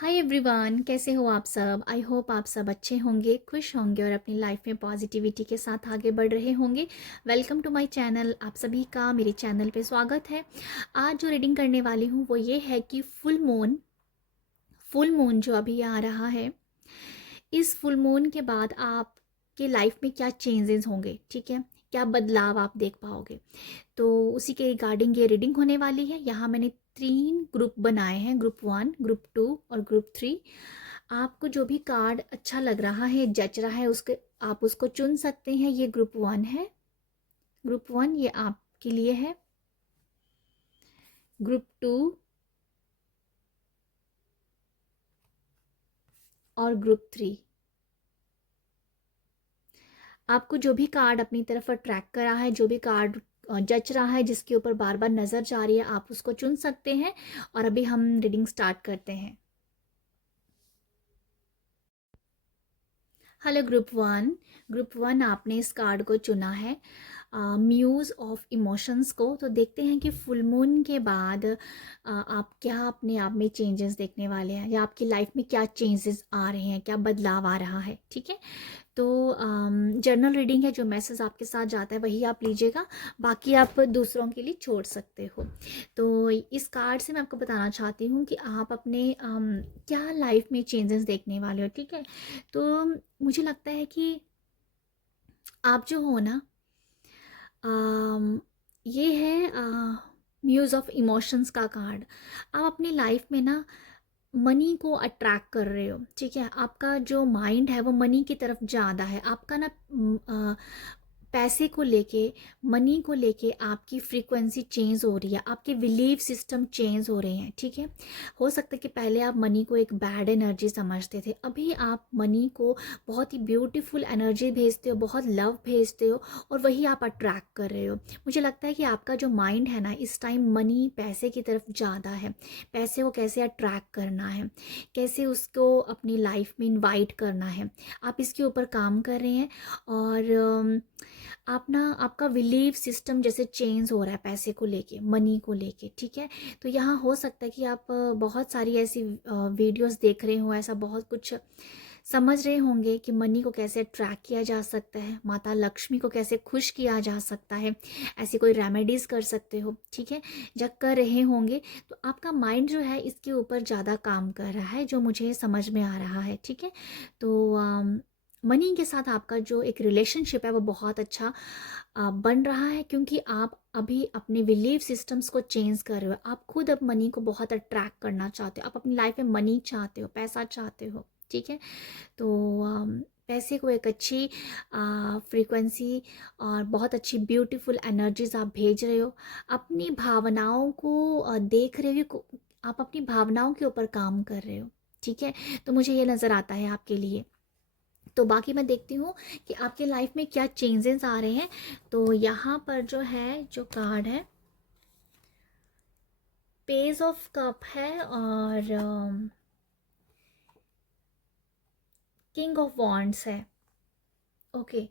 Hi everyone, कैसे हो आप सब। आई होप आप सब अच्छे होंगे, खुश होंगे और अपनी लाइफ में पॉजिटिविटी के साथ आगे बढ़ रहे होंगे। Welcome to my channel. आप सभी का मेरे चैनल पे स्वागत है। आज जो रीडिंग करने वाली हूँ वो ये है कि फुल मून जो अभी आ रहा है, इस फुल मून के बाद आपके लाइफ में क्या चेंजेस होंगे, ठीक है, क्या बदलाव आप देख पाओगे। तो उसी के रिगार्डिंग ये रीडिंग होने वाली है। यहाँ मैंने 3 ग्रुप बनाए हैं, ग्रुप 1, ग्रुप 2 और ग्रुप 3। आपको जो भी कार्ड अच्छा लग रहा है, जच रहा है, उसके आप उसको चुन सकते हैं। ये ग्रुप 1 है। ग्रुप 1 ये आपके लिए है। ग्रुप 2 और ग्रुप 3। आपको जो भी कार्ड अपनी तरफ अट्रैक्ट कर रहा है, जो भी कार्ड जच रहा है, जिसके ऊपर बार बार नज़र जा रही है, आप उसको चुन सकते हैं। और अभी हम रीडिंग स्टार्ट करते हैं। हेलो ग्रुप 1 आपने इस कार्ड को चुना है, म्यूज़ ऑफ इमोशंस को। तो देखते हैं कि फुल मून के बाद आप क्या अपने आप में चेंजेस देखने वाले हैं, या आपकी लाइफ में क्या चेंजेस आ रहे हैं, क्या बदलाव आ रहा है, ठीक है। तो जर्नल रीडिंग है, जो मैसेज आपके साथ जाता है वही आप लीजिएगा, बाकी आप दूसरों के लिए छोड़ सकते हो। तो इस कार्ड से मैं आपको बताना चाहती हूँ कि आप अपने क्या लाइफ में चेंजेस देखने वाले हो, ठीक है। तो मुझे लगता है कि आप जो हो ना, ये है म्यूज़ ऑफ इमोशंस का कार्ड। आप अपनी लाइफ में ना मनी को अट्रैक्ट कर रहे हो, ठीक है। आपका जो माइंड है वो मनी की तरफ ज़्यादा है। आपका ना पैसे को लेके, मनी को लेके आपकी फ्रीक्वेंसी चेंज हो रही है, आपके बिलीव सिस्टम चेंज हो रहे हैं, ठीक है। हो सकता है कि पहले आप मनी को एक बैड एनर्जी समझते थे, अभी आप मनी को बहुत ही ब्यूटीफुल एनर्जी भेजते हो, बहुत लव भेजते हो, और वही आप अट्रैक्ट कर रहे हो। मुझे लगता है कि आपका जो माइंड है ना, इस टाइम मनी, पैसे की तरफ ज़्यादा है। पैसे को कैसे अट्रैक्ट करना है, कैसे उसको अपनी लाइफ में इनवाइट करना है, आप इसके ऊपर काम कर रहे हैं। और आप ना, आपका बिलीव सिस्टम जैसे चेंज हो रहा है पैसे को लेके, मनी को लेके, ठीक है। तो यहाँ हो सकता है कि आप बहुत सारी ऐसी वीडियोस देख रहे हो, ऐसा बहुत कुछ समझ रहे होंगे कि मनी को कैसे ट्रैक किया जा सकता है, माता लक्ष्मी को कैसे खुश किया जा सकता है, ऐसी कोई रेमेडीज़ कर सकते हो, ठीक है। जब कर रहे होंगे तो आपका माइंड जो है इसके ऊपर ज़्यादा काम कर रहा है, जो मुझे समझ में आ रहा है, ठीक है। तो मनी के साथ आपका जो एक रिलेशनशिप है वो बहुत अच्छा बन रहा है, क्योंकि आप अभी अपने बिलीव सिस्टम्स को चेंज कर रहे हो। आप खुद अब मनी को बहुत अट्रैक्ट करना चाहते हो, आप अपनी लाइफ में मनी चाहते हो, पैसा चाहते हो, ठीक है। तो पैसे को एक अच्छी फ्रीक्वेंसी और बहुत अच्छी ब्यूटीफुल एनर्जीज आप भेज रहे हो। अपनी भावनाओं को देख रहे हो, आप अपनी भावनाओं के ऊपर काम कर रहे हो, ठीक है। तो मुझे ये नज़र आता है आपके लिए। तो बाकी मैं देखती हूँ कि आपके लाइफ में क्या चेंजेस आ रहे हैं। तो यहाँ पर जो है, जो कार्ड है, पेज ऑफ कप है और किंग ऑफ वॉन्ड्स है। ओके,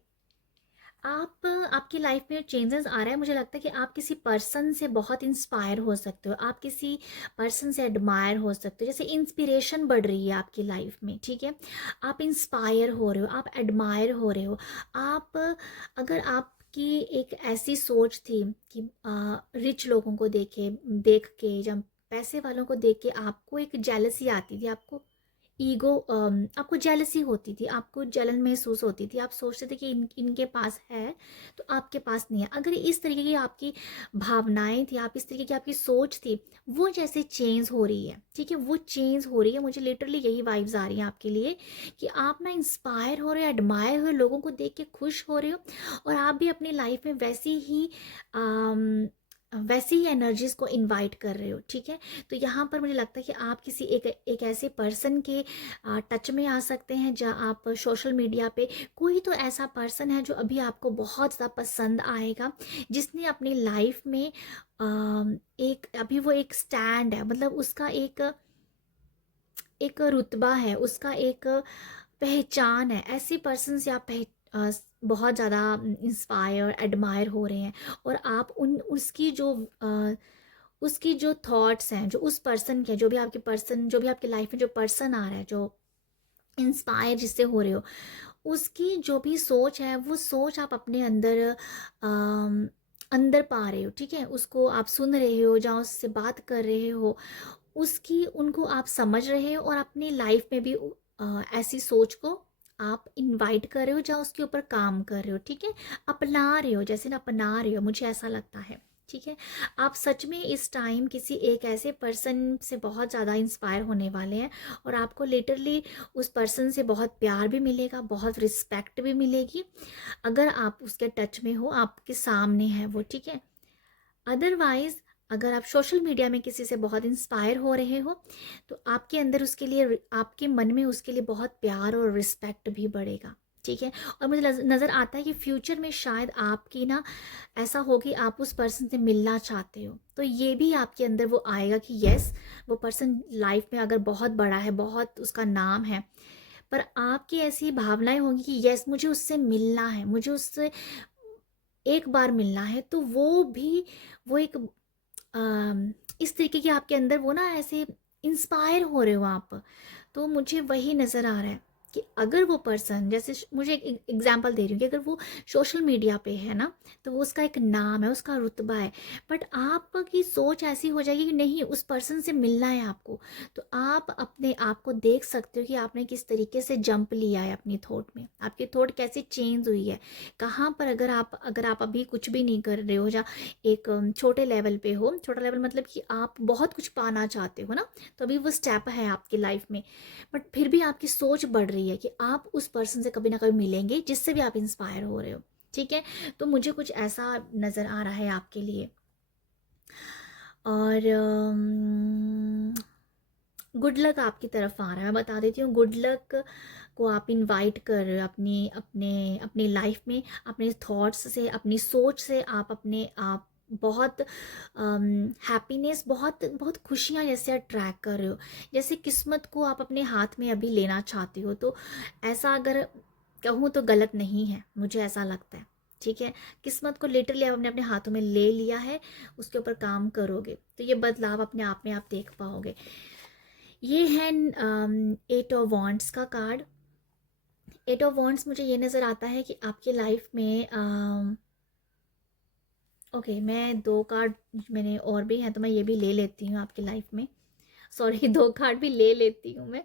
आप, आपकी लाइफ में चेंजेस आ रहा है। मुझे लगता है कि आप किसी पर्सन से बहुत इंस्पायर हो सकते हो, आप किसी पर्सन से एडमायर हो सकते हो, जैसे इंस्पिरेशन बढ़ रही है आपकी लाइफ में, ठीक है। आप इंस्पायर हो रहे हो, आप एडमायर हो रहे हो। आप, अगर आपकी एक ऐसी सोच थी कि रिच लोगों को देख के, जब पैसे वालों को देख के आपको एक जेलसी आती थी, आपको ईगो, आपको जेलसी होती थी, आपको जलन महसूस होती थी, आप सोचते थे कि इनके पास है तो आपके पास नहीं है। अगर इस तरीके की आपकी भावनाएं थी, आप इस तरीके की आपकी सोच थी, वो जैसे चेंज हो रही है, ठीक है, वो चेंज हो रही है। मुझे लिटरली यही वाइब्स आ रही हैं आपके लिए कि आप ना इंस्पायर हो रहे हो, एडमायर हो रहे हो, लोगों को देख के खुश हो रहे हो, और आप भी अपनी लाइफ में वैसी ही एनर्जीज को इनवाइट कर रहे हो, ठीक है। तो यहाँ पर मुझे लगता है कि आप किसी एक ऐसे पर्सन के टच में आ सकते हैं, जहाँ आप सोशल मीडिया पे, कोई तो ऐसा पर्सन है जो अभी आपको बहुत ज़्यादा पसंद आएगा, जिसने अपनी लाइफ में एक, अभी वो एक स्टैंड है, मतलब उसका एक एक रुतबा है, उसका एक पहचान है। ऐसी पर्सन से आप बहुत ज़्यादा इंस्पायर, एडमायर हो रहे हैं, और आप उन उसकी जो उसकी जो थॉट्स हैं, जो उस पर्सन के, जो भी आपकी लाइफ में जो पर्सन आ रहा है, जो इंस्पायर जिससे हो रहे हो, उसकी जो भी सोच है वो सोच आप अपने अंदर अंदर पा रहे हो, ठीक है। उसको आप सुन रहे हो, जहाँ उससे बात कर रहे हो, उसकी उनको आप समझ रहे हो और अपनी लाइफ में भी ऐसी सोच को आप इनवाइट कर रहे हो, जहाँ उसके ऊपर काम कर रहे हो, ठीक है। अपना रहे हो, जैसे ना अपना रहे हो, मुझे ऐसा लगता है, ठीक है। आप सच में इस टाइम किसी एक ऐसे पर्सन से बहुत ज़्यादा इंस्पायर होने वाले हैं, और आपको लिटरली उस पर्सन से बहुत प्यार भी मिलेगा, बहुत रिस्पेक्ट भी मिलेगी, अगर आप उसके टच में हो, आपके सामने है वो, ठीक है। अदरवाइज अगर आप सोशल मीडिया में किसी से बहुत इंस्पायर हो रहे हो, तो आपके अंदर उसके लिए, आपके मन में उसके लिए बहुत प्यार और रिस्पेक्ट भी बढ़ेगा, ठीक है। और मुझे नज़र आता है कि फ्यूचर में शायद आपकी ना ऐसा हो कि आप उस पर्सन से मिलना चाहते हो, तो ये भी आपके अंदर वो आएगा कि यस, वो पर्सन लाइफ में अगर बहुत बड़ा है, बहुत उसका नाम है, पर आपकी ऐसी भावनाएं होंगी कि यस, मुझे उससे मिलना है, मुझे उससे एक बार मिलना है, तो वो भी वो एक इस तरीके की आपके अंदर वो ना ऐसे इंस्पायर हो रहे हो आप। तो मुझे वही नज़र आ रहा है कि अगर वो पर्सन, जैसे मुझे एक एग्जांपल दे रही हूँ कि अगर वो सोशल मीडिया पे है ना, तो वो उसका एक नाम है, उसका रुतबा है, बट आपकी सोच ऐसी हो जाएगी कि नहीं, उस पर्सन से मिलना है आपको, तो आप अपने आप को देख सकते हो कि आपने किस तरीके से जंप लिया है अपनी थॉट में, आपकी थॉट कैसे चेंज हुई है, कहाँ पर अगर आप अभी कुछ भी नहीं कर रहे हो, या एक छोटे लेवल पे हो, छोटा लेवल मतलब कि आप बहुत कुछ पाना चाहते हो ना, तो अभी वो स्टेप है आपकी लाइफ में, बट फिर भी आपकी सोच बढ़ रही है कि आप उस पर्सन से कभी ना कभी मिलेंगे जिससे भी आप इंस्पायर हो रहे हो, ठीक है। तो मुझे कुछ ऐसा नज़र आ रहा है आपके लिए। और गुड लक आपकी तरफ आ रहा है, मैं बता देती हूँ, गुड लक को आप इनवाइट कर रहे हो अपनी अपने अपनी लाइफ में, अपने थॉट्स से, अपनी सोच से, आप अपने आप बहुत हैप्पीनेस, बहुत बहुत खुशियाँ जैसे अट्रैक्ट कर रहे हो, जैसे किस्मत को आप अपने हाथ में अभी लेना चाहती हो। तो ऐसा अगर कहूँ तो गलत नहीं है, मुझे ऐसा लगता है, ठीक है। किस्मत को लिटरली आपने अपने हाथों में ले लिया है, उसके ऊपर काम करोगे तो ये बदलाव अपने आप में आप देख पाओगे। ये है एट ऑफ वॉन्ट्स का कार्ड। एट ऑफ वॉन्ट्स मुझे ये नज़र आता है कि आपकी लाइफ में ओके, मैं दो कार्ड, मैंने और भी हैं तो मैं ये भी ले लेती हूँ आपकी लाइफ में, सॉरी, दो कार्ड भी ले लेती हूँ मैं।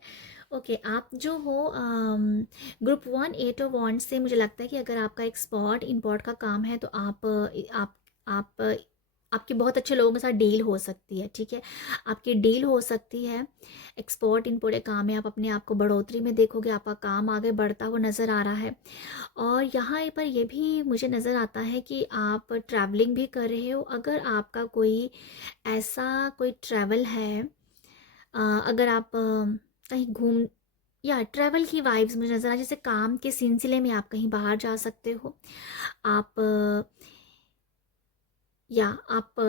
ओके, आप जो हो group one, eight of wants से मुझे लगता है कि अगर आपका एक्सपोर्ट इंपोर्ट का काम है, तो आप आपकी बहुत अच्छे लोगों के साथ डील हो सकती है, ठीक है। आपकी डील हो सकती है, एक्सपोर्ट इंपोर्ट का काम है, आप अपने आप को बढ़ोतरी में देखोगे, आपका काम आगे बढ़ता हुआ नज़र आ रहा है। और यहाँ पर ये भी मुझे नज़र आता है कि आप ट्रैवलिंग भी कर रहे हो, अगर आपका कोई ऐसा कोई ट्रैवल है, अगर आप कहीं घूम, या ट्रैवल की वाइब्स मुझे नज़र आ, जैसे काम के सिलसिले में आप कहीं बाहर जा सकते हो, आप या आप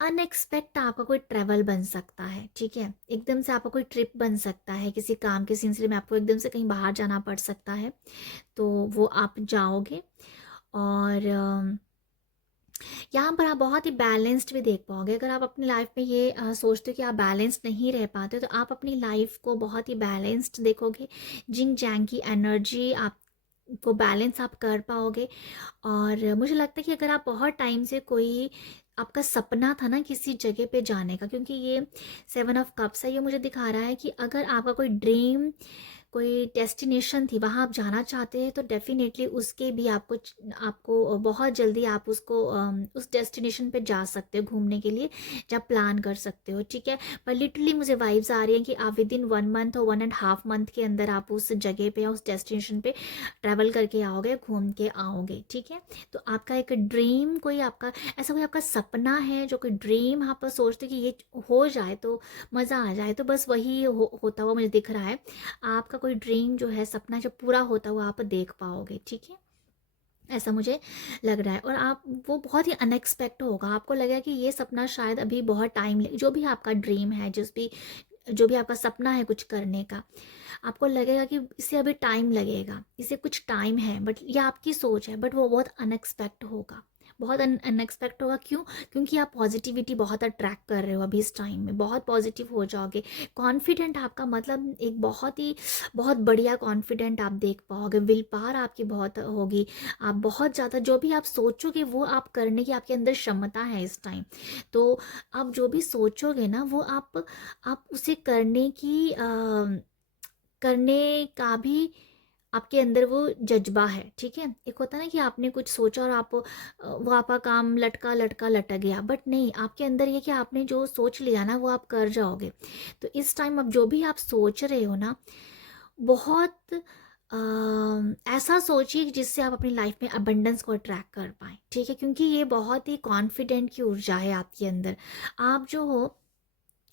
अनएक्सपेक्ट आपका कोई ट्रैवल बन सकता है, ठीक है। एकदम से आपका कोई ट्रिप बन सकता है, किसी काम के सिलसिले में आपको एकदम से कहीं बाहर जाना पड़ सकता है, तो वो आप जाओगे। और यहाँ पर आप बहुत ही बैलेंस्ड भी देख पाओगे, अगर आप अपनी लाइफ में ये सोचते हो कि आप बैलेंस्ड नहीं रह पाते, तो आप अपनी लाइफ को बहुत ही बैलेंस्ड देखोगे, जिंग जैंग की एनर्जी आप को बैलेंस आप कर पाओगे। और मुझे लगता है कि अगर आप बहुत टाइम से कोई आपका सपना था ना किसी जगह पे जाने का, क्योंकि ये सेवन ऑफ कप्स है, ये मुझे दिखा रहा है कि अगर आपका कोई ड्रीम, कोई डेस्टिनेशन थी, वहाँ आप जाना चाहते हैं, तो डेफिनेटली उसके भी आपको बहुत जल्दी आप उसको उस डेस्टिनेशन पे जा सकते हो घूमने के लिए, जब प्लान कर सकते हो, ठीक है। पर लिटरली मुझे वाइब्स आ रही हैं कि आप विद इन 1 मंथ और 1.5 मंथ के अंदर आप उस जगह पे या उस डेस्टिनेशन पे ट्रैवल करके आओगे, घूम के आओगे, ठीक है। तो आपका एक ड्रीम, कोई आपका ऐसा कोई आपका सपना है, जो कोई ड्रीम आप सोचते हो कि ये हो जाए तो मज़ा आ जाए, तो बस वही होता हुआ मुझे दिख रहा है। आपका कोई ड्रीम जो है, सपना जो पूरा होता हुआ आप देख पाओगे, ठीक है, ऐसा मुझे लग रहा है। और आप वो बहुत ही अनएक्सपेक्ट होगा, आपको लगेगा कि ये सपना शायद अभी बहुत टाइम ले, जो भी आपका ड्रीम है, जो भी आपका सपना है कुछ करने का, आपको लगेगा कि इसे अभी टाइम लगेगा, इसे कुछ टाइम है, बट ये आपकी सोच है, बट वो बहुत अनएक्सपेक्ट होगा, बहुत अनएक्सपेक्ट होगा। क्यों? क्योंकि आप पॉजिटिविटी बहुत अट्रैक्ट कर रहे हो अभी इस टाइम में, बहुत पॉजिटिव हो जाओगे। कॉन्फिडेंट आपका मतलब एक बहुत बढ़िया कॉन्फिडेंट आप देख पाओगे। विल पावर आपकी बहुत होगी। आप बहुत ज़्यादा जो भी आप सोचोगे वो आप करने की आपके अंदर क्षमता है इस टाइम। तो आप जो भी सोचोगे ना वो आप उसे करने का भी आपके अंदर वो जज्बा है। ठीक है, एक होता है ना कि आपने कुछ सोचा और वो आपका काम लटका लटका लटक गया, बट नहीं, आपके अंदर ये कि आपने जो सोच लिया ना वो आप कर जाओगे। तो इस टाइम अब जो भी आप सोच रहे हो ना, बहुत ऐसा सोचिए कि जिससे आप अपनी लाइफ में अबंडेंस को अट्रैक्ट कर पाएँ। ठीक है, क्योंकि ये बहुत ही कॉन्फिडेंट की ऊर्जा है आपके अंदर। आप जो हो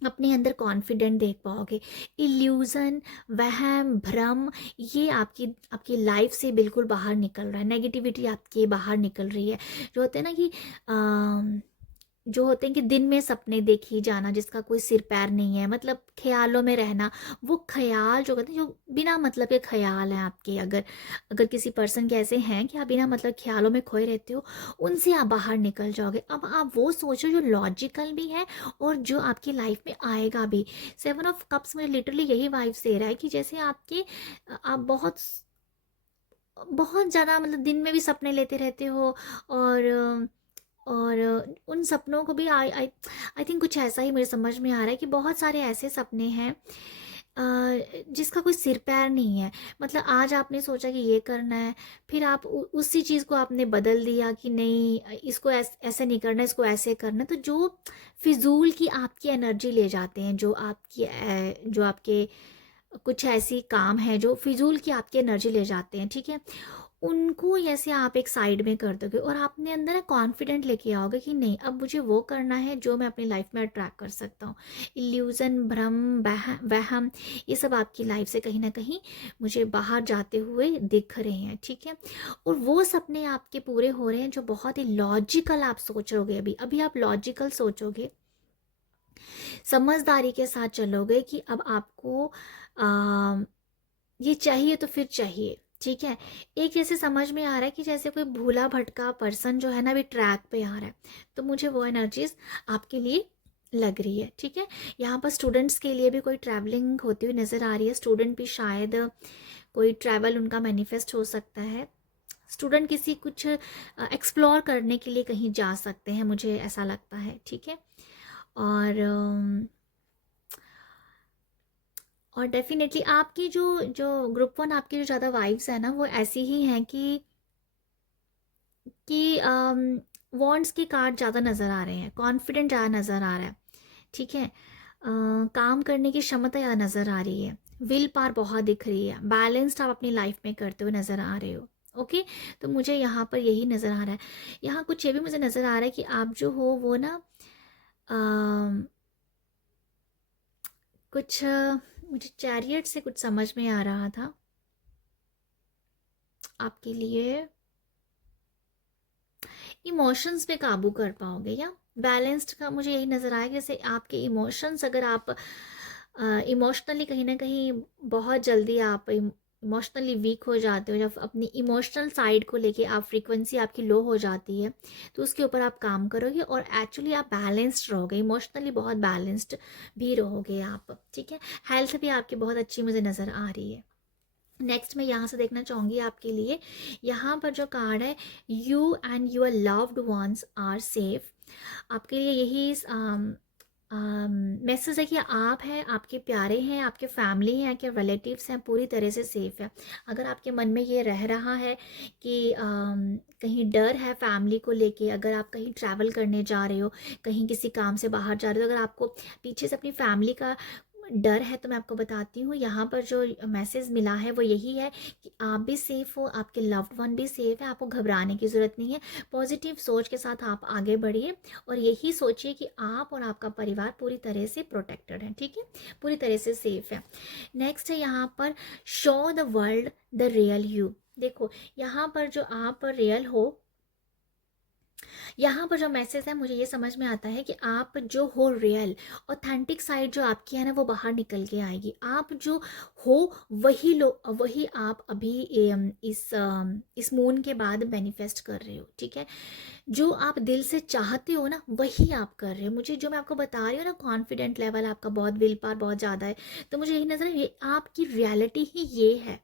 अपने अंदर कॉन्फिडेंट देख पाओगे। इल्यूज़न, वहम, भ्रम, ये आपकी आपकी लाइफ से बिल्कुल बाहर निकल रहा है। नेगेटिविटी आपके बाहर निकल रही है। जो होते हैं ना कि जो होते हैं कि दिन में सपने देखी जाना जिसका कोई सिर पैर नहीं है, मतलब ख्यालों में रहना, वो ख्याल जो कहते हैं जो बिना मतलब के ख्याल हैं आपके, अगर अगर किसी पर्सन के ऐसे हैं कि आप बिना मतलब ख्यालों में खोए रहते हो, उनसे आप बाहर निकल जाओगे। अब आप वो सोचो जो लॉजिकल भी है और जो आपकी लाइफ में आएगा भी। 7 ऑफ कप्स मुझे लिटरली यही वाइब्स दे रहा है कि जैसे आप बहुत ज़्यादा मतलब दिन में भी सपने लेते रहते हो, और और उन सपनों को भी आई आई आई थिंक कुछ ऐसा ही मेरे समझ में आ रहा है कि बहुत सारे ऐसे सपने हैं जिसका कोई सिर पैर नहीं है। मतलब आज आपने सोचा कि ये करना है, फिर आप उसी चीज़ को आपने बदल दिया कि नहीं, इसको ऐसे नहीं करना, इसको ऐसे करना। तो जो फिजूल की आपकी एनर्जी ले जाते हैं, जो आपके कुछ ऐसी काम है जो फिजूल की आपकी एनर्जी ले जाते हैं, ठीक है, उनको ऐसे आप एक साइड में कर दोगे और आपने अंदर ना कॉन्फिडेंट लेके आओगे कि नहीं, अब मुझे वो करना है जो मैं अपनी लाइफ में अट्रैक्ट कर सकता हूँ। इल्यूज़न, भ्रम, वहम, ये सब आपकी लाइफ से कहीं ना कहीं मुझे बाहर जाते हुए दिख रहे हैं। ठीक है, और वो सपने आपके पूरे हो रहे हैं जो बहुत ही लॉजिकल आप सोचोगे। अभी अभी आप लॉजिकल सोचोगे, समझदारी के साथ चलोगे कि अब आपको ये चाहिए तो फिर चाहिए। ठीक है, एक ऐसे समझ में आ रहा है कि जैसे कोई भूला भटका पर्सन जो है ना अभी ट्रैक पे आ रहा है, तो मुझे वो एनर्जीज आपके लिए लग रही है। ठीक है, यहाँ पर स्टूडेंट्स के लिए भी कोई ट्रैवलिंग होती हुई नज़र आ रही है। स्टूडेंट भी शायद कोई ट्रैवल उनका मैनिफेस्ट हो सकता है। स्टूडेंट किसी कुछ एक्सप्लोर करने के लिए कहीं जा सकते हैं, मुझे ऐसा लगता है। ठीक है, और डेफिनेटली आपकी जो जो ग्रुप वन आपकी जो ज़्यादा वाइब्स है ना वो ऐसी ही हैं कि वॉन्ट्स के कार्ड ज़्यादा नज़र आ रहे हैं, कॉन्फिडेंट ज़्यादा नज़र आ रहा है। ठीक है, काम करने की क्षमता ज़्यादा नज़र आ रही है, विल पावर बहुत दिख रही है, बैलेंस्ड आप अपनी लाइफ में करते हुए नज़र आ रहे हो। ओके, तो मुझे यहाँ पर यही नज़र आ रहा है। यहाँ कुछ ये भी मुझे नज़र आ रहा है कि आप जो हो वो ना कुछ मुझे चैरियट से कुछ समझ में आ रहा था आपके लिए। इमोशंस पे काबू कर पाओगे या बैलेंस्ड का मुझे यही नज़र आया कि जैसे आपके इमोशंस, अगर आप इमोशनली कहीं ना कहीं बहुत जल्दी आप इमोशनली वीक हो जाते हो, जब अपनी इमोशनल साइड को लेके आप फ्रीक्वेंसी आपकी लो हो जाती है, तो उसके ऊपर आप काम करोगे और एक्चुअली आप बैलेंस्ड रहोगे, इमोशनली बहुत बैलेंस्ड भी रहोगे आप। ठीक है, हेल्थ भी आपकी बहुत अच्छी मुझे नज़र आ रही है। नेक्स्ट मैं यहाँ से देखना चाहूँगी आपके लिए, यहाँ पर जो कार्ड है, you and your loved ones are safe. आपके लिए यही मैसेज है कि आप हैं, आपके प्यारे हैं, आपके फैमिली हैं, आपके रिलेटिव्स हैं, पूरी तरह से सेफ़ है। अगर आपके मन में ये रह रहा है कि कहीं डर है फैमिली को लेके, अगर आप कहीं ट्रैवल करने जा रहे हो, कहीं किसी काम से बाहर जा रहे हो, अगर आपको पीछे से अपनी फैमिली का डर है, तो मैं आपको बताती हूँ यहाँ पर जो मैसेज मिला है वो यही है कि आप भी सेफ़ हो, आपके लव्ड वन भी सेफ़ है, आपको घबराने की ज़रूरत नहीं है। पॉजिटिव सोच के साथ आप आगे बढ़िए और यही सोचिए कि आप और आपका परिवार पूरी तरह से प्रोटेक्टेड है। ठीक है, पूरी तरह से सेफ़ है। नेक्स्ट है यहाँ पर, show the world the real you. देखो यहाँ पर जो आप रियल हो, यहाँ पर जो मैसेज है मुझे ये समझ में आता है कि आप जो हो रियल ऑथेंटिक साइड जो आपकी है ना वो बाहर निकल के आएगी। आप जो हो वही आप अभी इस मून के बाद मैनिफेस्ट कर रहे हो, ठीक है। जो आप दिल से चाहते हो ना वही आप कर रहे हो। मुझे जो मैं आपको बता रही हूँ ना, कॉन्फिडेंट लेवल आपका बहुत, विल पावर बहुत ज़्यादा है, तो मुझे यही नज़र है ये आपकी रियलिटी ही ये है।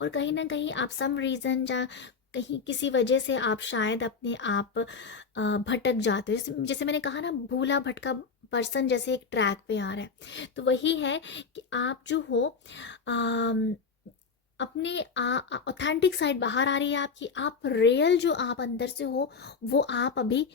और कहीं ना कहीं आप सम रीज़न या कहीं किसी वजह से आप शायद अपने आप भटक जाते हो। जैसे जैसे मैंने कहा ना, भूला भटका पर्सन जैसे एक ट्रैक पे आ रहा है, तो वही है कि आप जो हो अम, अपने ऑथेंटिक साइड बाहर आ रही है आपकी। आप रियल जो आप अंदर से हो वो आप अभी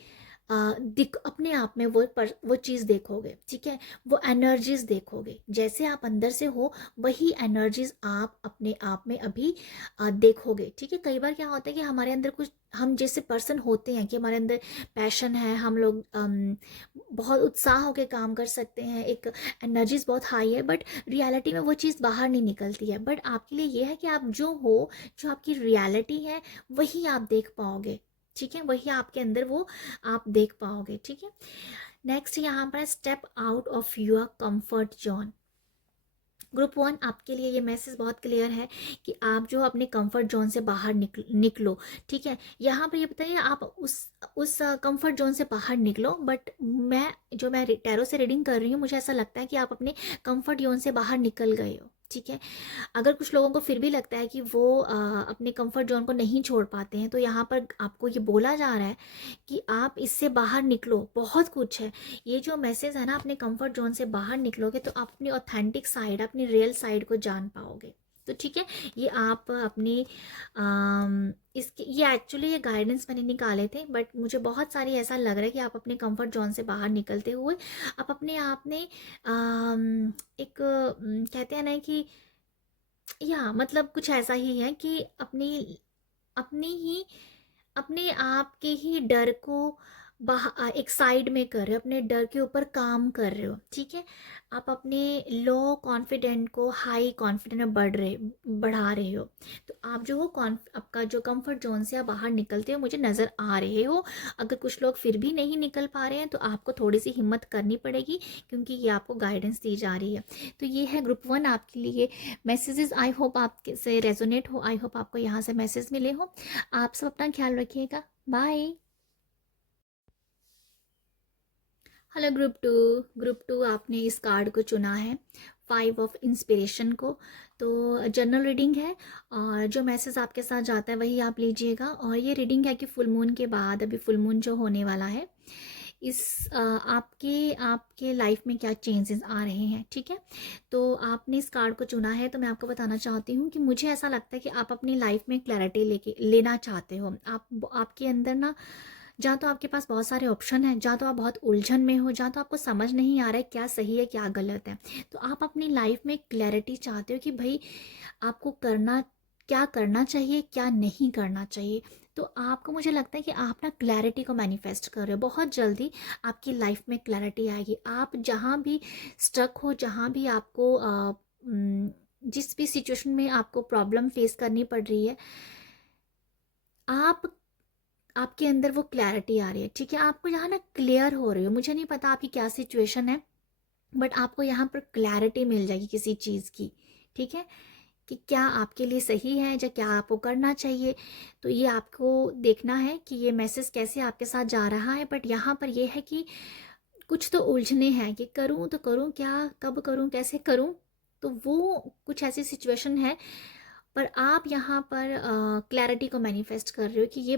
दिख अपने आप में वो चीज़ देखोगे, ठीक है। वो एनर्जीज देखोगे, जैसे आप अंदर से हो वही एनर्जीज आप अपने आप में अभी देखोगे, ठीक है। कई बार क्या होता है कि हमारे अंदर कुछ, हम जैसे पर्सन होते हैं कि हमारे अंदर पैशन है, हम लोग बहुत उत्साह होकर काम कर सकते हैं, एक एनर्जीज बहुत हाई है, बट रियलिटी में वो चीज़ बाहर नहीं निकलती है। बट आपके लिए ये है कि आप जो हो, जो आपकी रियलिटी है वही आप देख पाओगे, ठीक है। वही आपके अंदर वो आप देख पाओगे, ठीक है। नेक्स्ट यहाँ पर step out of your comfort zone. Group one, आपके लिए ये मैसेज बहुत क्लियर है कि आप जो अपने कंफर्ट जोन से बाहर निकलो, ठीक है। यहाँ पर ये बताइए, आप उस कंफर्ट जोन से बाहर निकलो, बट मैं टैरो से रीडिंग कर रही हूँ, मुझे ऐसा लगता है कि आप अपने कंफर्ट जोन से बाहर निकल गए हो, ठीक है। अगर कुछ लोगों को फिर भी लगता है कि वो अपने कंफर्ट जोन को नहीं छोड़ पाते हैं, तो यहाँ पर आपको ये बोला जा रहा है कि आप इससे बाहर निकलो। बहुत कुछ है, ये जो मैसेज है ना, अपने कंफर्ट जोन से बाहर निकलोगे तो आप अपनी ऑथेंटिक साइड, अपनी रियल साइड को जान पाओगे। तो ठीक है, ये आप अपनी इसके ये एक्चुअली ये गाइडेंस मैंने निकाले थे, बट मुझे बहुत सारी ऐसा लग रहा है कि आप अपने कंफर्ट जोन से बाहर निकलते हुए आप अपने आप में एक कहते हैं ना कि, या मतलब कुछ ऐसा ही है कि अपनी अपनी ही अपने आप के ही डर को एक साइड में कर रहे हो, अपने डर के ऊपर काम कर रहे हो, ठीक है। आप अपने लो कॉन्फिडेंट को हाई कॉन्फिडेंट में बढ़ा रहे हो। तो आप जो हो आपका जो कंफर्ट जोन से आप बाहर निकलते हो मुझे नज़र आ रहे हो। अगर कुछ लोग फिर भी नहीं निकल पा रहे हैं तो आपको थोड़ी सी हिम्मत करनी पड़ेगी, क्योंकि ये आपको गाइडेंस दी जा रही है। तो ये है ग्रुप वन आपके लिए मैसेजेस। आई होप आपके से रेजोनेट हो, आई होप आपको यहाँ से मैसेज मिले हो। आप सब अपना ख्याल रखिएगा, बाय। हेलो ग्रुप टू आपने इस कार्ड को चुना है, 5 ऑफ इंस्पिरेशन को। तो जनरल रीडिंग है, और जो मैसेज आपके साथ जाता है वही आप लीजिएगा। और ये रीडिंग है कि फुल मून के बाद, अभी फुल मून जो होने वाला है, इस आपके आपके लाइफ में क्या चेंजेस आ रहे हैं, ठीक है। तो आपने इस कार्ड को चुना है, तो मैं आपको बताना चाहती हूँ कि मुझे ऐसा लगता है कि आप अपनी लाइफ में क्लैरिटी लेके लेना चाहते हो। आपके अंदर ना, जहाँ तो आपके पास बहुत सारे ऑप्शन हैं, जहाँ तो आप बहुत उलझन में हो, जहाँ तो आपको समझ नहीं आ रहा है क्या सही है क्या गलत है। तो आप अपनी लाइफ में क्लैरिटी चाहते हो कि भाई आपको क्या करना चाहिए, क्या नहीं करना चाहिए। तो आपको, मुझे लगता है कि आप ना क्लैरिटी को मैनिफेस्ट कर रहे हो। बहुत जल्दी आपकी लाइफ में क्लैरिटी आएगी। आप जहाँ भी स्टक हो, जहाँ भी आपको जिस भी सिचुएशन में आपको प्रॉब्लम फेस करनी पड़ रही है, आप आपके अंदर वो क्लैरिटी आ रही है, ठीक है। आपको यहाँ ना क्लियर हो रही हो, मुझे नहीं पता आपकी क्या सिचुएशन है, बट आपको यहाँ पर क्लैरिटी मिल जाएगी किसी चीज़ की, ठीक है, कि क्या आपके लिए सही है या क्या आपको करना चाहिए। तो ये आपको देखना है कि ये मैसेज कैसे आपके साथ जा रहा है। बट यहाँ पर ये है कि कुछ तो उलझने हैं कि करूँ तो करूँ क्या, कब करूँ, कैसे करूँ। तो वो कुछ ऐसी सिचुएशन है, पर आप यहाँ पर क्लैरिटी को मैनिफेस्ट कर रहे हो कि ये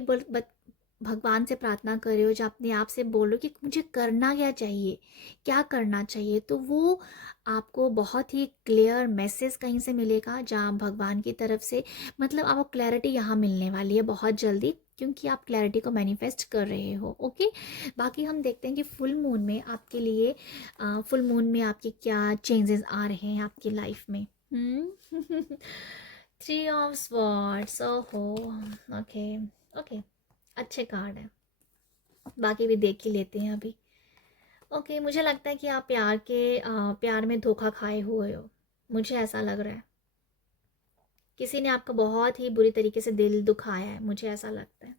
भगवान से प्रार्थना कर रहे हो, जो अपने आप से बोल रहे हो कि मुझे करना क्या चाहिए, क्या करना चाहिए। तो वो आपको बहुत ही क्लियर मैसेज कहीं से मिलेगा, जहाँ भगवान की तरफ से, मतलब आपको क्लैरिटी यहाँ मिलने वाली है बहुत जल्दी, क्योंकि आप क्लैरिटी को मैनिफेस्ट कर रहे हो, ओके। बाकी हम देखते हैं कि फुल मून में आपके लिए, फुल मून में आपके क्या चेंजेस आ रहे हैं आपकी लाइफ में। 3 ऑफ स्वॉर्ड्स, ओहो, ओके ओके, अच्छे कार्ड है। बाकी भी देख ही लेते हैं अभी। ओके, मुझे लगता है कि आप प्यार में धोखा खाए हुए हो, मुझे ऐसा लग रहा है। किसी ने आपका बहुत ही बुरी तरीके से दिल दुखाया है, मुझे ऐसा लगता है।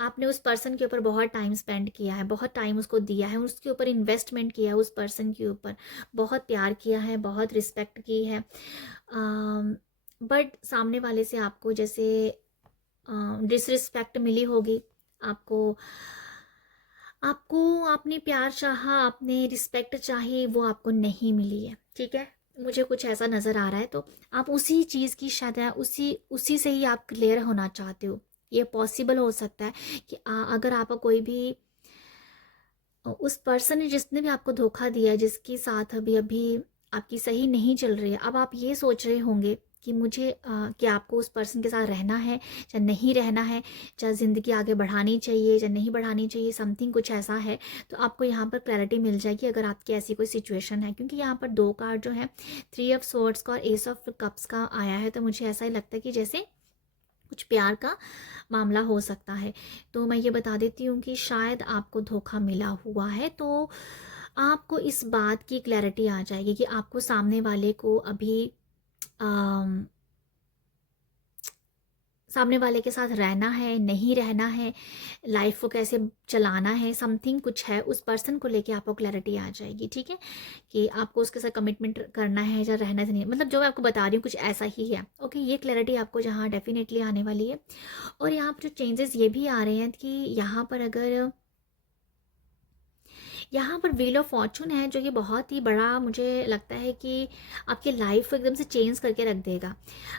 आपने उस पर्सन के ऊपर बहुत टाइम स्पेंड किया है, बहुत टाइम उसको दिया है, उसके ऊपर इन्वेस्टमेंट किया है, उस पर्सन के ऊपर बहुत प्यार किया है, बहुत रिस्पेक्ट की है, बट सामने वाले से आपको जैसे डिसरिस्पेक्ट मिली होगी। आपको आपको आपने प्यार चाहा, आपने रिस्पेक्ट चाही, वो आपको नहीं मिली है, ठीक है। मुझे कुछ ऐसा नज़र आ रहा है, तो आप उसी चीज़ की शायद उसी उसी से ही आप क्लियर होना चाहते हो। ये पॉसिबल हो सकता है कि अगर आपका कोई भी उस पर्सन ने जिसने भी आपको धोखा दिया है, जिसके साथ अभी अभी आपकी सही नहीं चल रही है, अब आप ये सोच रहे होंगे कि मुझे कि आपको उस पर्सन के साथ रहना है या नहीं रहना है, या ज़िंदगी आगे बढ़ानी चाहिए या नहीं बढ़ानी चाहिए, समथिंग कुछ ऐसा है। तो आपको यहाँ पर क्लैरिटी मिल जाएगी अगर आपकी ऐसी कोई सिचुएशन है, क्योंकि यहाँ पर 2 कार्ड जो है 3 ऑफ स्वॉर्ड्स का और एस ऑफ कप्स का आया है। तो मुझे ऐसा ही लगता है कि जैसे कुछ प्यार का मामला हो सकता है। तो मैं ये बता देती हूँ कि शायद आपको धोखा मिला हुआ है, तो आपको इस बात की क्लैरिटी आ जाएगी कि आपको सामने वाले को अभी अम, सामने वाले के साथ रहना है, नहीं रहना है, लाइफ को कैसे चलाना है, समथिंग कुछ है, उस पर्सन को लेके आपको क्लैरिटी आ जाएगी, ठीक है, कि आपको उसके साथ कमिटमेंट करना है या रहना नहीं, मतलब जो मैं आपको बता रही हूँ कुछ ऐसा ही है। ओके, ये क्लैरिटी आपको जहाँ डेफिनेटली आने वाली है। और यहाँ पर जो चेंजेस ये भी आ रहे हैं कि यहाँ पर अगर यहाँ पर व्हील ऑफ फॉर्चून है, जो ये बहुत ही बड़ा मुझे लगता है कि आपकी लाइफ को एकदम से चेंज करके रख देगा।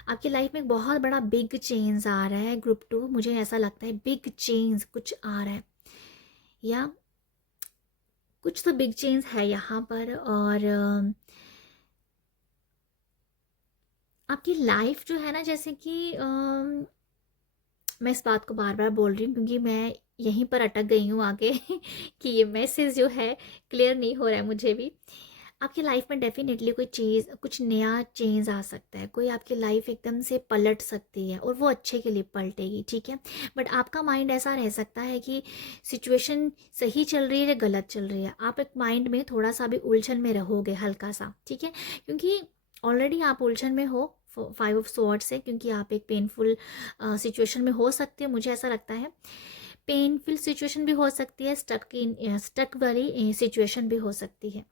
आपकी लाइफ में एक बहुत बड़ा बिग चेंज आ रहा है ग्रुप 2, मुझे ऐसा लगता है बिग चेंज कुछ आ रहा है, या कुछ तो बिग चेंज है यहाँ पर। और आपकी लाइफ जो है ना, जैसे कि मैं इस बात को बार बार बोल रही हूँ क्योंकि मैं यहीं पर अटक गई हूँ आगे कि ये मैसेज जो है क्लियर नहीं हो रहा है मुझे भी। आपकी लाइफ में डेफिनेटली कोई चीज़, कुछ नया चेंज आ सकता है, कोई आपकी लाइफ एकदम से पलट सकती है और वो अच्छे के लिए पलटेगी, ठीक है। बट आपका माइंड ऐसा रह सकता है कि सिचुएशन सही चल रही है या गलत चल रही है, आप एक माइंड में थोड़ा सा भी उलझन में रहोगे हल्का सा, ठीक है, क्योंकि ऑलरेडी आप उलझन में हो 5 ऑफ स्वॉर्ड से, क्योंकि आप एक पेनफुल सिचुएशन में हो सकते हो, मुझे ऐसा लगता है। पेनफुल सिचुएशन भी हो सकती है, स्टक वाली सिचुएशन भी हो सकती है।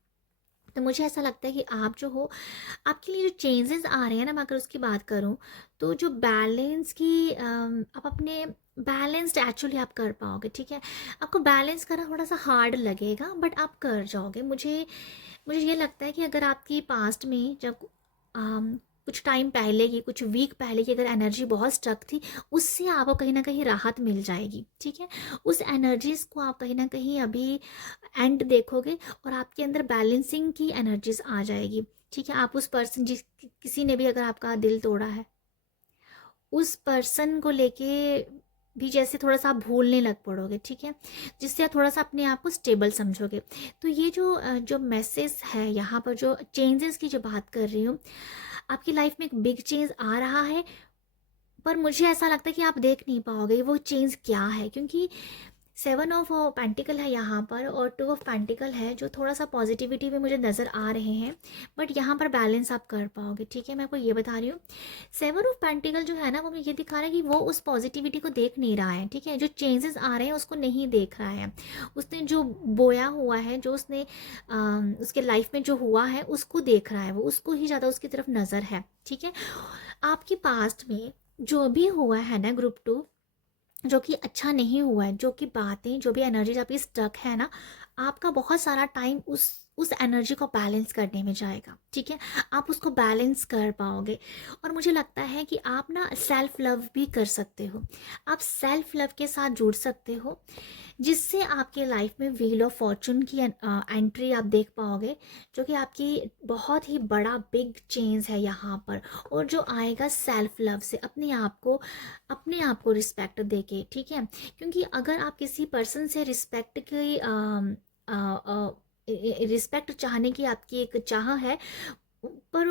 तो मुझे ऐसा लगता है कि आप जो हो, आपके लिए जो चेंजेस आ रहे हैं ना, मैं अगर उसकी बात करूं तो जो बैलेंस की आप अपने बैलेंस्ड एक्चुअली आप कर पाओगे, ठीक है। आपको बैलेंस करना थोड़ा सा हार्ड लगेगा बट आप कर जाओगे। मुझे मुझे ये लगता है कि अगर आपकी पास्ट में जब कुछ टाइम पहले की, कुछ वीक पहले की अगर एनर्जी बहुत स्टक थी, उससे आपको कहीं ना कहीं राहत मिल जाएगी, ठीक है। उस एनर्जीज को आप कहीं ना कहीं अभी एंड देखोगे और आपके अंदर बैलेंसिंग की एनर्जीज आ जाएगी, ठीक है। आप उस पर्सन, जिस किसी ने भी अगर आपका दिल तोड़ा है, उस पर्सन को लेके भी जैसे थोड़ा सा आप भूलने लग पड़ोगे, ठीक है, जिससे आप थोड़ा सा अपने आप को स्टेबल समझोगे। तो ये जो मैसेज है यहाँ पर, जो चेंजेस की जो बात कर रही हूँ, आपकी लाइफ में एक बिग चेंज आ रहा है, पर मुझे ऐसा लगता है कि आप देख नहीं पाओगे वो चेंज क्या है, क्योंकि 7 ऑफ पेंटिकल है यहाँ पर और 2 ऑफ पेंटिकल है, जो थोड़ा सा पॉजिटिविटी में मुझे नज़र आ रहे हैं, बट यहाँ पर बैलेंस आप कर पाओगे, ठीक है। मैं आपको ये बता रही हूँ, 7 ऑफ पेंटिकल जो है ना, वो मुझे ये दिखा रहा है कि वो उस पॉजिटिविटी को देख नहीं रहा है, ठीक है। जो चेंजेस आ रहे हैं उसको नहीं देख रहा है, उसने जो बोया हुआ है, जो उसने उसके लाइफ में जो हुआ है उसको देख रहा है, वो उसको ही ज़्यादा उसकी तरफ नज़र है, ठीक है। आपके पास्ट में जो भी हुआ है ना ग्रुप 2, जो कि अच्छा नहीं हुआ है, जो कि बातें, जो भी एनर्जीज आपकी स्टक है ना, आपका बहुत सारा टाइम उस एनर्जी को बैलेंस करने में जाएगा, ठीक है। आप उसको बैलेंस कर पाओगे और मुझे लगता है कि आप ना सेल्फ लव भी कर सकते हो, आप सेल्फ लव के साथ जुड़ सकते हो, जिससे आपके लाइफ में व्हील ऑफ फॉर्चून की एंट्री आप देख पाओगे, जो कि आपकी बहुत ही बड़ा बिग चेंज है यहाँ पर, और जो आएगा सेल्फ लव से, अपने आप को रिस्पेक्ट देके, ठीक है। क्योंकि अगर आप किसी पर्सन से रिस्पेक्ट की रिस्पेक्ट चाहने की आपकी एक चाह है, पर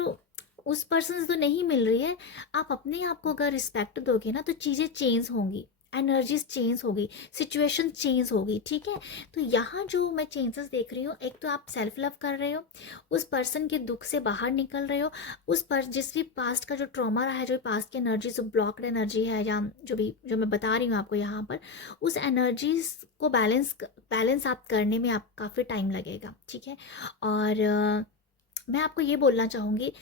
उस पर्सन से तो नहीं मिल रही है, आप अपने आप को अगर रिस्पेक्ट दोगे ना तो चीज़ें चेंज होंगी, एनर्जीज चेंज होगी, सिचुएशन चेंज होगी, ठीक है। तो यहाँ जो मैं चेंजेस देख रही हूँ, एक तो आप सेल्फ लव कर रहे हो, उस पर्सन के दुख से बाहर निकल रहे हो, उस पर जिस भी पास्ट का जो ट्रॉमा रहा है, जो पास्ट की एनर्जी, जो ब्लॉक्ड एनर्जी है, या जो भी जो मैं बता रही हूँ आपको यहाँ पर, उस एनर्जीज को बैलेंस आप करने में आप काफ़ी टाइम लगेगा, ठीक है। और मैं आपको ये बोलना चाहूँगी,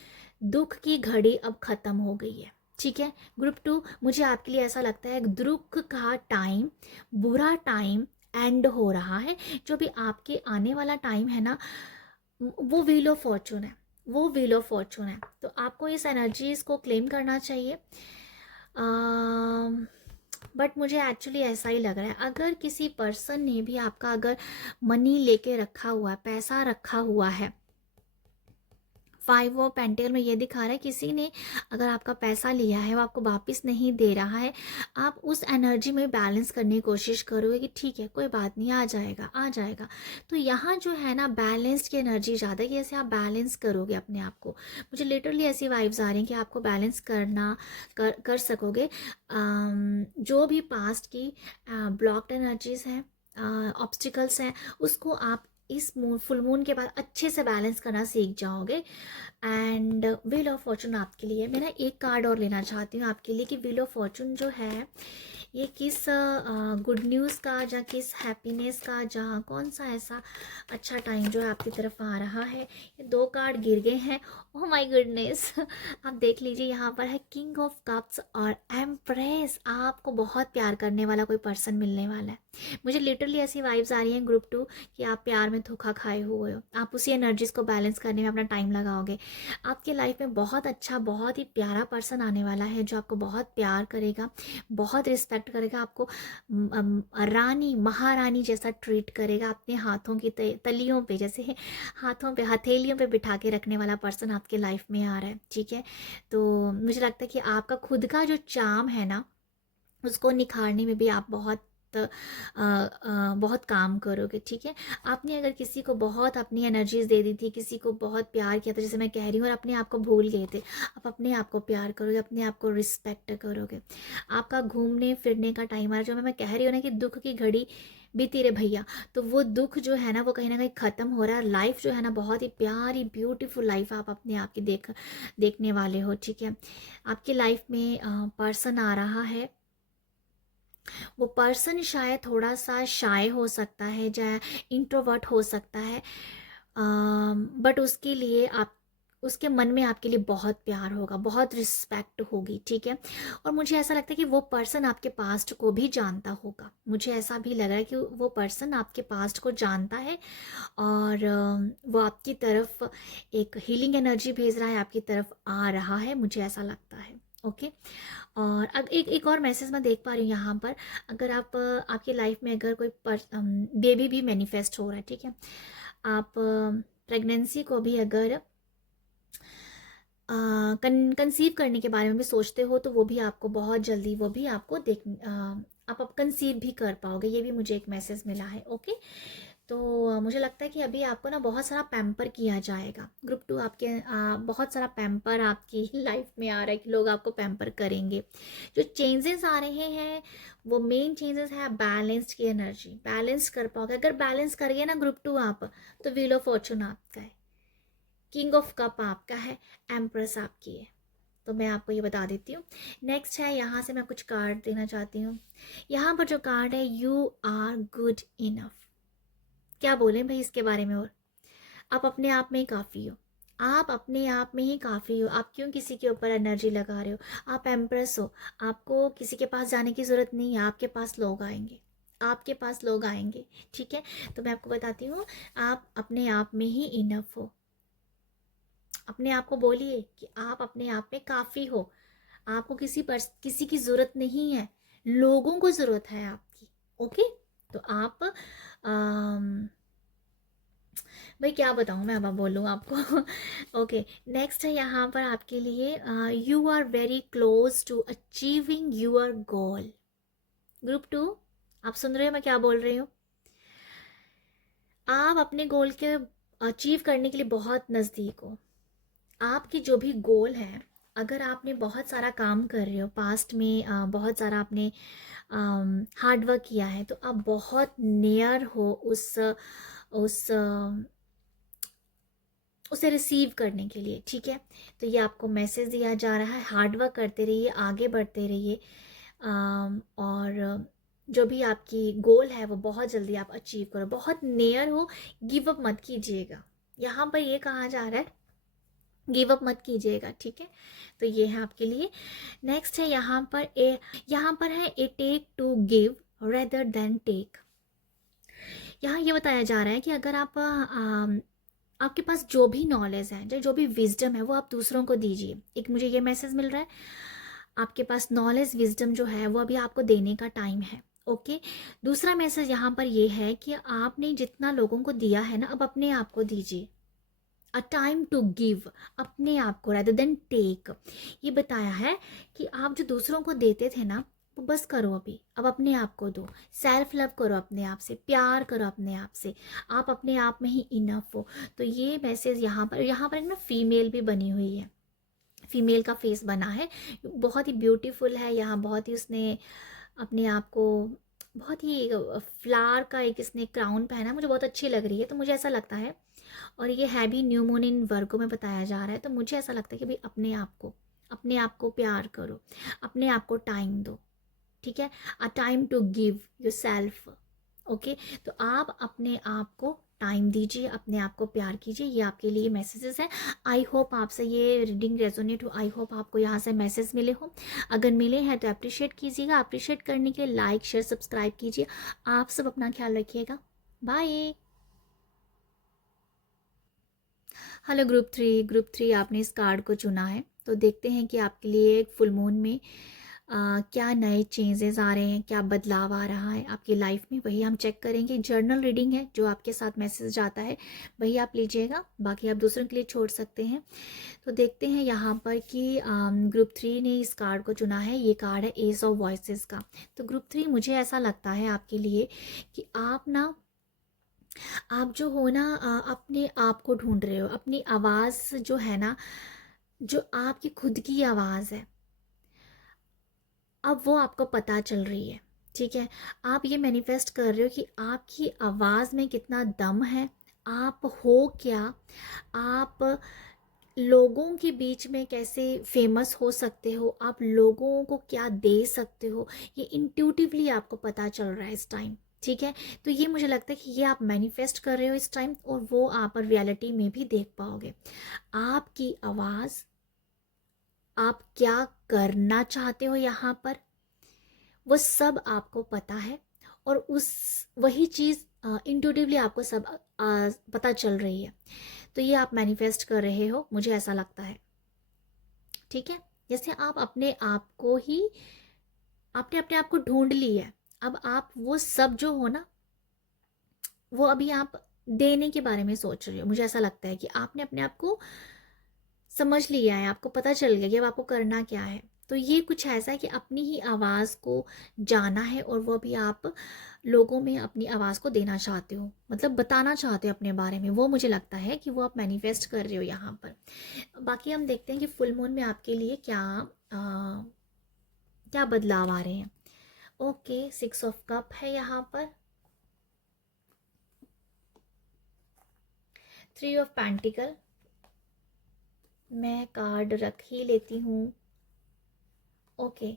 दुख की घड़ी अब ख़त्म हो गई है, ठीक है। ग्रुप 2, मुझे आपके लिए ऐसा लगता है दुख का टाइम, बुरा टाइम एंड हो रहा है। जो भी आपके आने वाला टाइम है ना, वो व्हील ऑफ फॉर्चून है, वो व्हील ऑफ फॉर्चून है। तो आपको इस एनर्जीज को क्लेम करना चाहिए। बट मुझे एक्चुअली ऐसा ही लग रहा है, अगर किसी पर्सन ने भी आपका अगर मनी लेके रखा हुआ है, पैसा रखा हुआ है, 5 ऑफ पेंटिकल में ये दिखा रहा है, किसी ने अगर आपका पैसा लिया है, वो आपको वापस नहीं दे रहा है, आप उस एनर्जी में बैलेंस करने की कोशिश करोगे कि ठीक है, कोई बात नहीं, आ जाएगा आ जाएगा। तो यहाँ जो है ना, बैलेंस की एनर्जी ज़्यादा है कि ऐसे आप बैलेंस करोगे अपने आप को। मुझे लिटरली ऐसी वाइब्स आ रही हैं कि आपको बैलेंस कर सकोगे। जो भी पास्ट की ब्लॉक्ड एनर्जीज हैं, ऑब्स्टिकल्स हैं, उसको आप इस फुल मून के बाद अच्छे से बैलेंस करना सीख जाओगे। एंड व्हील ऑफ फॉर्चून आपके लिए, मैं ना एक कार्ड और लेना चाहती हूँ आपके लिए कि व्हील ऑफ फॉर्चून जो है, ये किस गुड न्यूज़ का, या किस हैप्पीनेस का, जहाँ कौन सा ऐसा अच्छा टाइम जो है आपकी तरफ आ रहा है। ये 2 कार्ड गिर गए हैं, ओह माय गुडनेस। आप देख लीजिए, यहाँ पर है किंग ऑफ कप्स और एम्प्रेस। आपको बहुत प्यार करने वाला कोई पर्सन मिलने वाला है। मुझे लिटरली ऐसी वाइब्स आ रही हैं ग्रुप 2 कि आप प्यार में धोखा खाए हुए हो, आप उसी एनर्जीज को बैलेंस करने में अपना टाइम लगाओगे। आपकी लाइफ में बहुत अच्छा, बहुत ही प्यारा पर्सन आने वाला है, जो आपको बहुत प्यार करेगा, बहुत रिस्पेक्ट करेगा, आपको रानी महारानी जैसा ट्रीट करेगा, अपने हाथों की तलियों पे, जैसे हाथों पे, हथेलियों पे बिठा के रखने वाला पर्सन आपके लाइफ में आ रहा है, ठीक है। तो मुझे लगता है कि आपका खुद का जो चार्म है ना, उसको निखारने में भी आप बहुत काम करोगे, ठीक है। आपने अगर किसी को बहुत अपनी एनर्जीज दे दी थी, किसी को बहुत प्यार किया था, जैसे मैं कह रही हूँ, और अपने आप को भूल गए थे, आप अपने आप को प्यार करोगे, अपने आप को रिस्पेक्ट करोगे। आपका घूमने फिरने का टाइम आ रहा है, जो मैं कह रही हूँ ना कि दुख की घड़ी बीती रे भैया, तो वो दुख जो है ना, वो कहीं ना कहीं ख़त्म हो रहा है। लाइफ जो है ना, बहुत ही प्यारी ब्यूटीफुल लाइफ आप अपने आप की देखने वाले हो, ठीक है। आपकी लाइफ में पर्सन आ रहा है, वो पर्सन शायद थोड़ा सा शाय हो सकता है, या इंट्रोवर्ट हो सकता है, बट उसके लिए आप, उसके मन में आपके लिए बहुत प्यार होगा, बहुत रिस्पेक्ट होगी, ठीक है। और मुझे ऐसा लगता है कि वो पर्सन आपके पास्ट को भी जानता होगा, मुझे ऐसा भी लग रहा है कि वो पर्सन आपके पास्ट को जानता है, और वो आपकी तरफ एक हीलिंग एनर्जी भेज रहा है, आपकी तरफ आ रहा है, मुझे ऐसा लगता है, ओके। और अब एक और मैसेज मैं देख पा रही हूँ यहाँ पर, अगर आप आपकी लाइफ में अगर कोई बेबी भी मैनिफेस्ट हो रहा है, ठीक है, आप प्रेगनेंसी को भी अगर कंसीव करने के बारे में भी सोचते हो, तो वो भी आपको बहुत जल्दी, वो भी आपको आप कंसीव भी कर पाओगे, ये भी मुझे एक मैसेज मिला है, ओके। तो मुझे लगता है कि अभी आपको ना बहुत सारा पैम्पर किया जाएगा। ग्रुप 2 आपके बहुत सारा पैम्पर आपकी लाइफ में आ रहा है कि लोग आपको पैम्पर करेंगे। जो चेंजेस आ रहे हैं, वो मेन चेंजेस है बैलेंस की एनर्जी, बैलेंस कर पाओगे। अगर बैलेंस करिए ना ग्रुप 2 आप, तो व्हील ऑफ फॉर्चून आपका है, किंग ऑफ कप आपका है, एम्प्रेस आपकी है। तो मैं आपको ये बता देती हूँ। नेक्स्ट है, यहाँ से मैं कुछ कार्ड देना चाहती हूँ। यहाँ पर जो कार्ड है, यू आर गुड इनफ। क्या बोलें भाई इसके बारे में, और आप अपने आप में ही काफ़ी हो, आप अपने आप में ही काफ़ी हो। आप क्यों किसी के ऊपर एनर्जी लगा रहे हो? आप एम्प्रेस हो, आपको किसी के पास जाने की ज़रूरत नहीं है, आपके पास लोग आएंगे, आपके पास लोग आएंगे, ठीक है। तो मैं आपको बताती हूँ, आप अपने आप में ही इनफ हो। अपने आप को बोलिए कि आप अपने आप में काफ़ी हो, आपको किसी की ज़रूरत नहीं है, लोगों को ज़रूरत है आपकी, ओके। तो आप भाई क्या बताऊँ मैं, अब बोलूँ आपको। ओके, नेक्स्ट है यहाँ पर आपके लिए, you are very close to achieving your goal. Group 2, आप सुन रहे हो मैं क्या बोल रही हूँ? आप अपने गोल के अचीव करने के लिए बहुत नज़दीक हो। आपकी जो भी गोल है, अगर आपने बहुत सारा काम कर रहे हो पास्ट में, बहुत सारा आपने हार्ड वर्क किया है, तो आप बहुत नियर हो उस उसे रिसीव करने के लिए, ठीक है। तो ये आपको मैसेज दिया जा रहा है, हार्ड वर्क करते रहिए, आगे बढ़ते रहिए, और जो भी आपकी गोल है वो बहुत जल्दी आप अचीव करो, बहुत नियर हो, गिव अप मत कीजिएगा। यहाँ पर ये कहा जा रहा है, गिव अप मत कीजिएगा, ठीक है। तो ये है आपके लिए। नेक्स्ट है यहाँ पर है a take to give rather than take. यहाँ ये बताया जा रहा है कि अगर आपके पास जो भी नॉलेज है, जो भी विजडम है, वो आप दूसरों को दीजिए। एक मुझे ये मैसेज मिल रहा है, आपके पास नॉलेज विजडम जो है वो अभी आपको देने का टाइम है। ओके। दूसरा मैसेज यहाँ पर ये है कि आपने जितना लोगों को दिया है ना, अब अपने आप को दीजिए। अ टाइम टू गिव, अपने आप को rather देन टेक। ये बताया है कि आप जो दूसरों को देते थे ना, वो बस करो अभी, अब अपने आप को दो। सेल्फ लव करो, अपने आप से प्यार करो, अपने आप से, आप अपने आप में ही इनफ हो। तो ये मैसेज यहाँ पर एक ना फीमेल भी बनी हुई है, फीमेल का फेस बना है, बहुत ही ब्यूटीफुल है। यहाँ बहुत ही उसने अपने आप को बहुत ही फ्लावर का एक इसने क्राउन पहना, मुझे बहुत अच्छी लग रही है, तो मुझे ऐसा लगता है। और ये है भी न्यू मून इन वर्गो में बताया जा रहा है, तो मुझे ऐसा लगता है कि भाई अपने आप को प्यार करो, अपने आप को टाइम दो, ठीक है। A time to give yourself. Okay. तो आप अपने आप को टाइम दीजिए, अपने आप को प्यार कीजिए। ये आपके लिए मैसेजेस हैं। आई होप आपसे ये रीडिंग रेजोनेट हो, आई होप आपको यहाँ से मैसेज मिले हो। अगर मिले हैं तो अप्रिशिएट कीजिएगा। अप्रिशिएट करने के लिए लाइक शेयर सब्सक्राइब कीजिए। आप सब अपना ख्याल रखिएगा। बाय। हेलो ग्रुप थ्री आपने इस कार्ड को चुना है, तो देखते हैं कि आपके लिए एक फुल मून में क्या नए चेंजेस आ रहे हैं, क्या बदलाव आ रहा है आपकी लाइफ में, वही हम चेक करेंगे। जर्नल रीडिंग है, जो आपके साथ मैसेज आता है वही आप लीजिएगा, बाकी आप दूसरों के लिए छोड़ सकते हैं। तो देखते हैं यहाँ पर कि ग्रुप थ्री ने इस कार्ड को चुना है। ये कार्ड है एस ऑफ वॉइसेस का। तो ग्रुप थ्री, मुझे ऐसा लगता है आपके लिए कि आप जो हो ना, अपने आप को ढूंढ रहे हो, अपनी आवाज़ जो है ना, जो आपकी खुद की आवाज़ है, अब वो आपको पता चल रही है, ठीक है। आप ये मैनिफेस्ट कर रहे हो कि आपकी आवाज़ में कितना दम है, आप हो क्या, आप लोगों के बीच में कैसे फेमस हो सकते हो, आप लोगों को क्या दे सकते हो, ये इंट्यूटिवली आपको पता चल रहा है इस टाइम, ठीक है। तो ये मुझे लगता है कि ये आप मैनिफेस्ट कर रहे हो इस टाइम, और वो आप रियलिटी में भी देख पाओगे। आपकी आवाज़, आप क्या करना चाहते हो यहाँ पर, वो सब आपको पता है, और वही चीज़ इंट्यूटिवली आपको सब पता चल रही है। तो ये आप मैनिफेस्ट कर रहे हो, मुझे ऐसा लगता है, ठीक है। जैसे आप अपने आप को ही, आपने अपने आप को ढूंढ ली है, अब आप वो सब जो हो ना, वो अभी आप देने के बारे में सोच रहे हो। मुझे ऐसा लगता है कि आपने अपने आप को समझ लिया है, आपको पता चल गया कि अब आपको करना क्या है। तो ये कुछ ऐसा है कि अपनी ही आवाज़ को जाना है, और वो भी आप लोगों में अपनी आवाज़ को देना चाहते हो, मतलब बताना चाहते हो अपने बारे में। वो मुझे लगता है कि वो आप मैनिफेस्ट कर रहे हो यहाँ पर। बाकी हम देखते हैं कि फुल मून में आपके लिए क्या बदलाव आ रहे हैं। ओके, 6 ऑफ कप है यहाँ पर, 3 ऑफ पेंटिकल, मैं कार्ड रख ही लेती हूँ। ओके।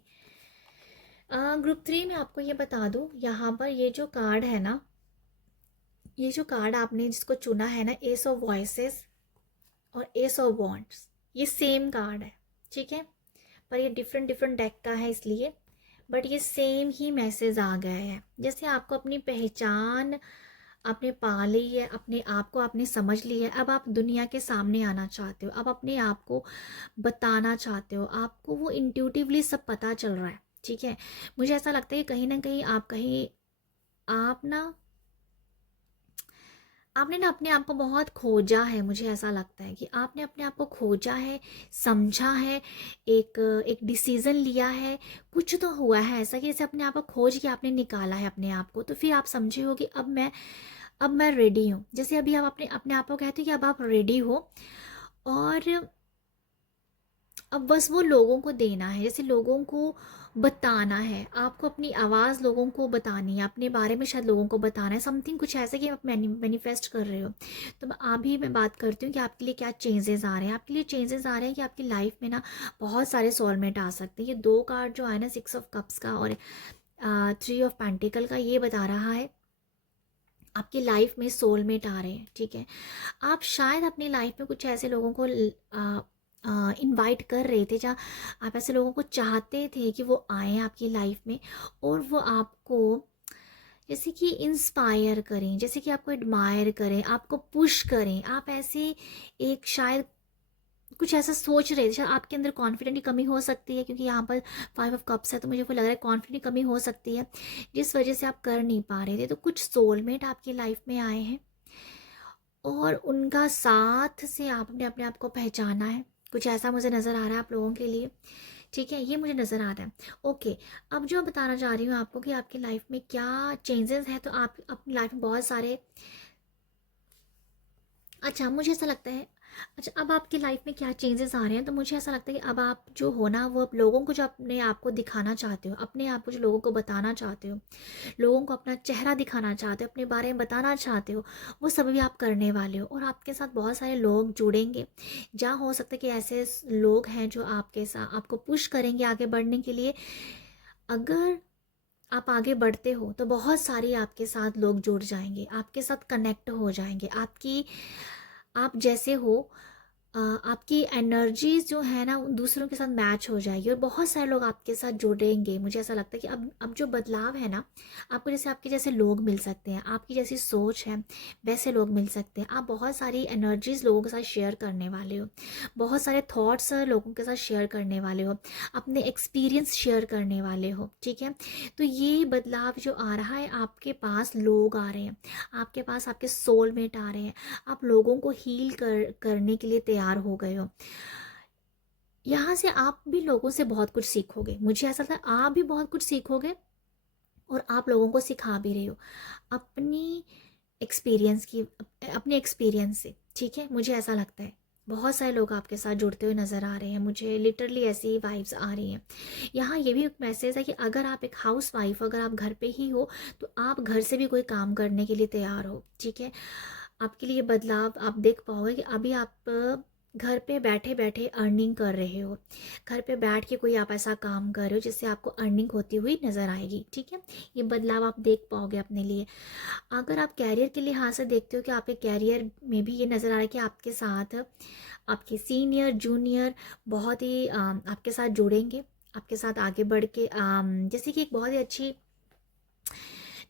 ग्रुप थ्री में आपको ये बता दूँ, यहाँ पर ये जो कार्ड है ना, ये जो कार्ड आपने जिसको चुना है ना, एस ऑफ वॉइसेस और एस ऑफ वॉन्ड्स, ये सेम कार्ड है, ठीक है। पर ये डिफरेंट डिफरेंट डेक का है इसलिए, बट ये सेम ही मैसेज आ गया है। जैसे आपको अपनी पहचान आपने पा ली है, अपने आप को आपने समझ ली है, अब आप दुनिया के सामने आना चाहते हो, अब अपने आप को बताना चाहते हो, आपको वो इंट्यूटिवली सब पता चल रहा है, ठीक है। मुझे ऐसा लगता है कि कहीं ना कहीं आपने ना अपने आप को बहुत खोजा है। मुझे ऐसा लगता है कि आपने अपने आप को खोजा है, समझा है, एक एक डिसीज़न लिया है, कुछ तो हुआ है ऐसा कि जैसे अपने आप को खोज के आपने निकाला है अपने आप को, तो फिर आप समझे हो कि अब मैं रेडी हूँ। जैसे अभी आप अपने अपने आप को कहते हो कि अब आप रेडी हो, और अब बस वो लोगों को देना है, जैसे लोगों को बताना है, आपको अपनी आवाज़ लोगों को बतानी है, अपने बारे में शायद लोगों को बताना है, समथिंग कुछ ऐसा कि आप मैनिफेस्ट कर रहे हो। तो अभी मैं बात करती हूँ कि आपके लिए क्या चेंजेस आ रहे हैं। आपके लिए चेंजेस आ रहे हैं कि आपकी लाइफ में ना बहुत सारे सोलमेट आ सकते हैं। ये 2 कार्ड जो है ना, 6 ऑफ कप्स का और 3 ऑफ पेंटिकल का, ये बता रहा है आपकी लाइफ में सोलमेट आ रहे हैं, ठीक है। आप शायद अपनी लाइफ में कुछ ऐसे लोगों को इनवाइट कर रहे थे, जहाँ आप ऐसे लोगों को चाहते थे कि वो आए आपकी लाइफ में और वो आपको जैसे कि इंस्पायर करें, जैसे कि आपको एडमायर करें, आपको पुश करें। आप ऐसे एक शायद कुछ ऐसा सोच रहे थे, शायद आपके अंदर कॉन्फिडेंट की कमी हो सकती है, क्योंकि यहाँ पर 5 ऑफ कप्स है, तो मुझे को लग रहा है कॉन्फिडेंट की कमी हो सकती है, जिस वजह से आप कर नहीं पा रहे थे। तो कुछ सोलमेट आपकी लाइफ में आए हैं और उनका साथ से आपने अपने आप को पहचाना है। कुछ ऐसा मुझे नज़र आ रहा है आप लोगों के लिए, ठीक है, ये मुझे नज़र आ रहा है। ओके, अब जो मैं बताना चाह रही हूँ आपको कि आपकी लाइफ में क्या चेंजेस है, तो आप अपनी लाइफ में बहुत सारे, अच्छा मुझे ऐसा लगता है, अच्छा अब आपकी लाइफ में क्या चेंजेस आ रहे हैं, तो मुझे ऐसा लगता है कि अब आप जो हो ना, वो अब लोगों को जो अपने आप को दिखाना चाहते हो, अपने आप को जो लोगों को बताना चाहते हो, लोगों को अपना चेहरा दिखाना चाहते हो, अपने बारे में बताना चाहते हो, वो सब भी आप करने वाले हो। और आपके साथ बहुत सारे लोग जुड़ेंगे, जहाँ हो सकता है कि ऐसे लोग हैं जो आपके साथ आपको पुश करेंगे आगे बढ़ने के लिए। अगर आप आगे बढ़ते हो तो बहुत सारे आपके साथ लोग जुड़ जाएंगे, आपके साथ कनेक्ट हो जाएंगे, आपकी आप जैसे हो, आपकी एनर्जीज जो है ना दूसरों के साथ मैच हो जाएगी और बहुत सारे लोग आपके साथ जुड़ेंगे। मुझे ऐसा लगता है कि अब जो बदलाव है ना, आपको जैसे आपके जैसे लोग मिल सकते हैं, आपकी जैसी सोच है वैसे लोग मिल सकते हैं। आप बहुत सारी एनर्जीज लोगों के साथ शेयर करने वाले हो, बहुत सारे थॉट्स लोगों के साथ शेयर करने वाले हो, अपने एक्सपीरियंस शेयर करने वाले हो, ठीक है। तो ये बदलाव जो आ रहा है, आपके पास लोग आ रहे हैं, आपके पास आपके सोलमेट आ रहे हैं, आप लोगों को हील करने के लिए तैयार हो गए हो। यहाँ से आप भी लोगों से बहुत कुछ सीखोगे, मुझे ऐसा लगता है आप भी बहुत कुछ सीखोगे और आप लोगों को सिखा भी रहे हो अपनी एक्सपीरियंस की, अपने एक्सपीरियंस से, ठीक है। मुझे ऐसा लगता है बहुत सारे लोग आपके साथ जुड़ते हुए नज़र आ रहे हैं, मुझे लिटरली ऐसी वाइब्स आ रही हैं। यहाँ ये भी एक मैसेज है कि अगर आप एक हाउस वाइफ, अगर आप घर पे ही हो, तो आप घर से भी कोई काम करने के लिए तैयार हो, ठीक है। आपके लिए बदलाव आप देख पाओगे कि अभी आप घर पे बैठे बैठे अर्निंग कर रहे हो, घर पे बैठ के कोई आप ऐसा काम कर रहे हो जिससे आपको अर्निंग होती हुई नज़र आएगी, ठीक है। ये बदलाव आप देख पाओगे अपने लिए। अगर आप कैरियर के लिहाज से देखते हो कि आपके कैरियर में भी ये नज़र आ रहा है कि आपके साथ आपके सीनियर जूनियर बहुत ही आपके साथ जुड़ेंगे, आपके साथ आगे बढ़ के जैसे कि एक बहुत ही अच्छी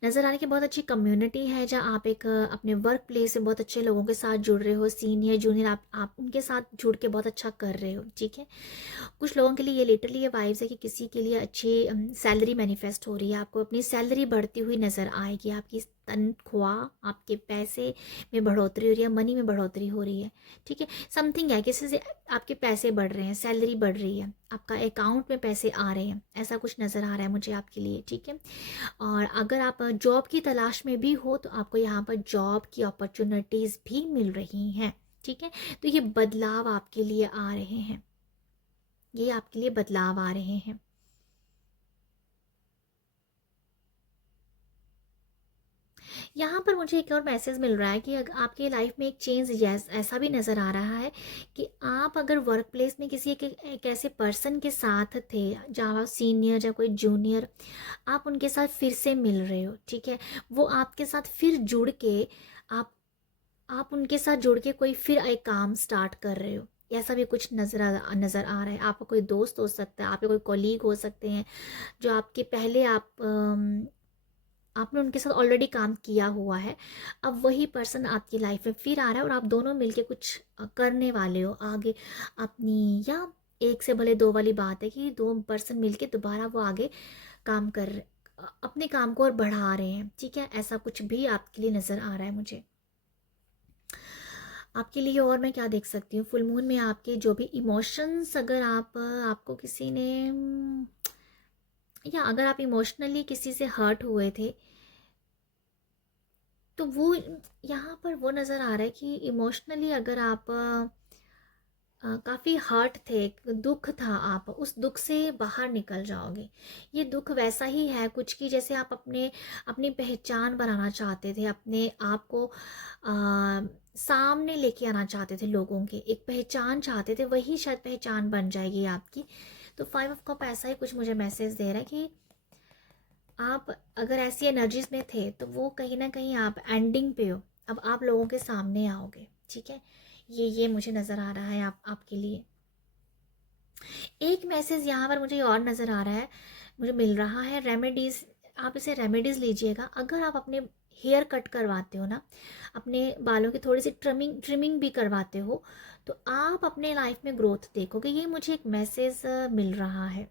नज़र आ रही है कि बहुत अच्छी कम्युनिटी है, जहाँ आप एक अपने वर्क प्लेस से बहुत अच्छे लोगों के साथ जुड़ रहे हो, सीनियर जूनियर आप उनके साथ जुड़ के बहुत अच्छा कर रहे हो, ठीक है। कुछ लोगों के लिए ये लिटरली ये वाइब्स है कि किसी के लिए अच्छी सैलरी मैनिफेस्ट हो रही है, आपको अपनी सैलरी बढ़ती हुई नज़र आएगी, आपकी तनख्वाह, आपके पैसे में बढ़ोतरी हो रही है, मनी में बढ़ोतरी हो रही है, ठीक है। समथिंग है किसी से आपके पैसे बढ़ रहे हैं, सैलरी बढ़ रही है, आपका अकाउंट में पैसे आ रहे हैं, ऐसा कुछ नज़र आ रहा है मुझे आपके लिए, ठीक है। और अगर आप जॉब की तलाश में भी हो, तो आपको यहाँ पर जॉब की अपॉर्चुनिटीज़ भी मिल रही हैं, ठीक है। तो ये बदलाव आपके लिए आ रहे हैं, ये आपके लिए बदलाव आ रहे हैं। यहाँ पर मुझे एक और मैसेज मिल रहा है कि अगर आपकी लाइफ में एक चेंज ऐसा भी नज़र आ रहा है कि आप अगर वर्क प्लेस में किसी एक ऐसे पर्सन के साथ थे, जहाँ सीनियर या कोई जूनियर, आप उनके साथ फिर से मिल रहे हो, ठीक है। वो आपके साथ फिर जुड़ के आप उनके साथ जुड़ के कोई फिर एक काम स्टार्ट कर रहे हो, ऐसा भी कुछ नज़र आ रहा है। आपका कोई दोस्त हो सकता है, आपके कोई कॉलीग हो सकते हैं, जो आपके पहले आपने उनके साथ ऑलरेडी काम किया हुआ है, अब वही पर्सन आपकी लाइफ में फिर आ रहा है और आप दोनों मिलके कुछ करने वाले हो आगे अपनी, या एक से भले दो वाली बात है कि दो पर्सन मिलके दोबारा वो आगे काम अपने काम को और बढ़ा रहे हैं, ठीक है। ऐसा कुछ भी आपके लिए नज़र आ रहा है मुझे आपके लिए। और मैं क्या देख सकती हूँ, फुल मून में आपके जो भी इमोशंस, अगर आपको किसी ने या अगर आप इमोशनली किसी से हर्ट हुए थे, तो वो यहाँ पर वो नज़र आ रहा है कि इमोशनली अगर आप काफ़ी हर्ट थे, दुख था, आप उस दुख से बाहर निकल जाओगे। ये दुख वैसा ही है कुछ कि जैसे आप अपनी पहचान बनाना चाहते थे, अपने आप को सामने लेके आना चाहते थे, लोगों के एक पहचान चाहते थे, वही शायद पहचान बन जाएगी आपकी। तो 5 ऑफ कप ऐसा ही कुछ मुझे मैसेज दे रहा है कि आप अगर ऐसी एनर्जीज में थे तो वो कहीं ना कहीं आप एंडिंग पे हो, अब आप लोगों के सामने आओगे। ठीक है, ये मुझे नज़र आ रहा है आपके लिए। एक मैसेज यहाँ पर मुझे और नज़र आ रहा है, मुझे मिल रहा है रेमेडीज़। आप इसे रेमेडीज़ लीजिएगा। अगर आप अपने हेयर कट करवाते हो ना, अपने बालों की थोड़ी सी ट्रिमिंग भी करवाते हो, तो आप अपने लाइफ में ग्रोथ देखोगे। ये मुझे एक मैसेज मिल रहा है।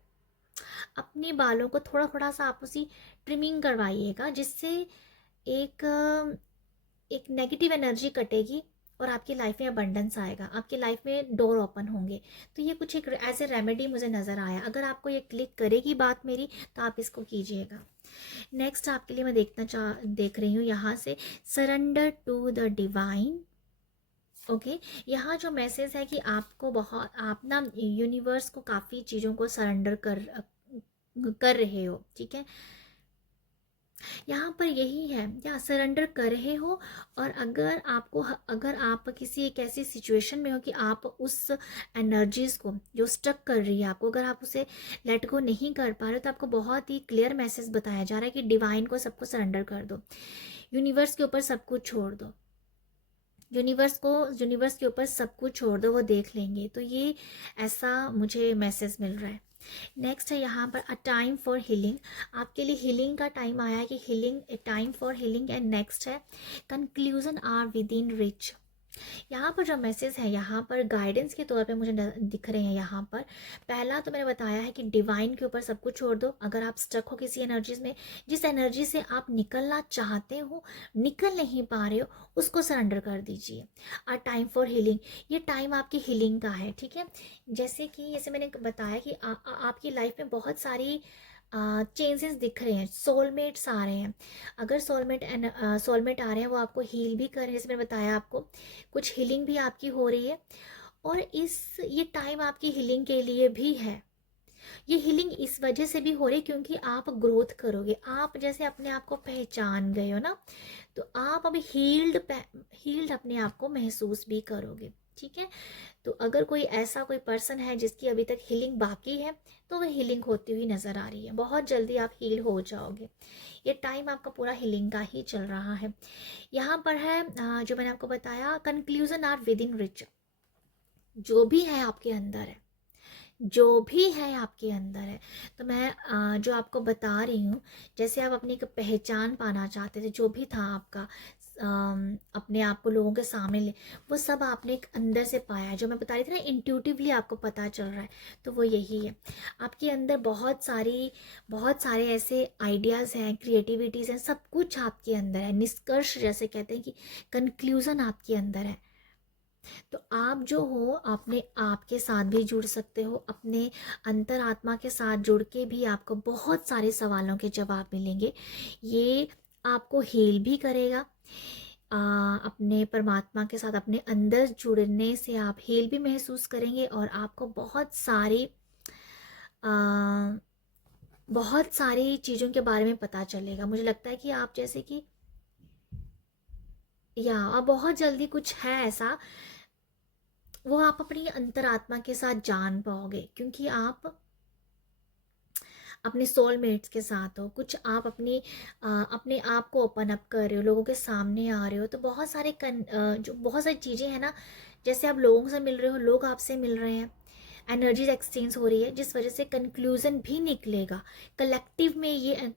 अपने बालों को थोड़ा थोड़ा सा आप उसी ट्रिमिंग करवाइएगा, जिससे एक एक नेगेटिव एनर्जी कटेगी और आपकी लाइफ में अबंडेंस आएगा, आपकी लाइफ में डोर ओपन होंगे। तो ये कुछ एक एज ए रेमेडी मुझे नज़र आया। अगर आपको ये क्लिक करेगी बात मेरी तो आप इसको कीजिएगा। नेक्स्ट आपके लिए मैं देख रही हूँ यहाँ से, surrender to the divine. Okay, यहाँ जो मैसेज है कि आपको बहुत, आप ना यूनिवर्स को काफ़ी चीज़ों को सरेंडर कर रहे हो। ठीक है, यहाँ पर यही है, या सरेंडर कर रहे हो। और अगर आप किसी एक ऐसी सिचुएशन में हो कि आप उस एनर्जीज को जो स्टक कर रही है आपको, अगर आप उसे लेट गो नहीं कर पा रहे हो, तो आपको बहुत ही क्लियर मैसेज बताया जा रहा है कि डिवाइन को सबको सरेंडर कर दो, यूनिवर्स के ऊपर सब कुछ छोड़ दो, यूनिवर्स के ऊपर सब कुछ छोड़ दो, वो देख लेंगे। तो ये ऐसा मुझे मैसेज मिल रहा है। नेक्स्ट है यहाँ पर अ टाइम फॉर हीलिंग। आपके लिए हीलिंग का टाइम आया है कि healing, a time for healing. And next है conclusion are within reach. यहाँ पर जो मैसेज है, यहाँ पर गाइडेंस के तौर पे मुझे दिख रहे हैं। यहाँ पर पहला तो मैंने बताया है कि डिवाइन के ऊपर सब कुछ छोड़ दो। अगर आप स्टक हो किसी एनर्जीज में, जिस एनर्जी से आप निकलना चाहते हो, निकल नहीं पा रहे हो, उसको सरेंडर कर दीजिए। आ टाइम फॉर हीलिंग, ये टाइम आपकी हीलिंग का है। ठीक है, जैसे मैंने बताया कि आपकी लाइफ में बहुत सारी चेंजेस दिख रहे हैं, सोलमेट्स आ रहे हैं। अगर सोलमेट आ रहे हैं, वो आपको हील भी कर रहे हैं। जैसे मैंने बताया आपको, कुछ हीलिंग भी आपकी हो रही है। और ये टाइम आपकी हीलिंग के लिए भी है। ये हीलिंग इस वजह से भी हो रही है क्योंकि आप ग्रोथ करोगे। आप जैसे अपने आप को पहचान गए हो ना, तो आप अभी हील्ड अपने आप को महसूस भी करोगे। ठीक है, तो अगर कोई पर्सन है जिसकी अभी तक हीलिंग बाकी है, तो वह हीलिंग होती हुई नज़र आ रही है। बहुत जल्दी आप हील हो जाओगे। ये टाइम आपका पूरा हीलिंग का ही चल रहा है। यहाँ पर है जो मैंने आपको बताया, conclusion are within reach. जो भी है आपके अंदर है, जो भी है आपके अंदर है। तो मैं जो आपको बता रही हूँ, जैसे आप अपनी एक पहचान पाना चाहते थे, जो भी था आपका, अपने आप को लोगों के सामने ले, वो सब आपने एक अंदर से पाया है। जो मैं बता रही थी ना, इंट्यूटिवली आपको पता चल रहा है, तो वो यही है। आपके अंदर बहुत सारे ऐसे आइडियाज़ हैं, क्रिएटिविटीज़ हैं, सब कुछ आपके अंदर है। निष्कर्ष जैसे कहते हैं कि कंक्लूज़न आपके अंदर है। तो आप जो हो, अपने आप के साथ भी जुड़ सकते हो, अपने अंतरात्मा के साथ जुड़ के भी आपको बहुत सारे सवालों के जवाब मिलेंगे। ये आपको हील भी करेगा। अपने परमात्मा के साथ अपने अंदर जुड़ने से आप हील भी महसूस करेंगे, और आपको आ, बहुत सारी चीज़ों के बारे में पता चलेगा। मुझे लगता है कि आप जैसे कि, या आप बहुत जल्दी कुछ है ऐसा, वो आप अपनी अंतरात्मा के साथ जान पाओगे, क्योंकि आप अपने सोलमेट्स के साथ हो। कुछ आप अपने आप को ओपन अप कर रहे हो, लोगों के सामने आ रहे हो। तो जो बहुत सारी चीज़ें हैं ना, जैसे आप लोगों से मिल रहे हो, लोग आपसे मिल रहे हैं, एनर्जीज एक्सचेंज हो रही है, जिस वजह से कंक्लूज़न भी निकलेगा। कलेक्टिव में ये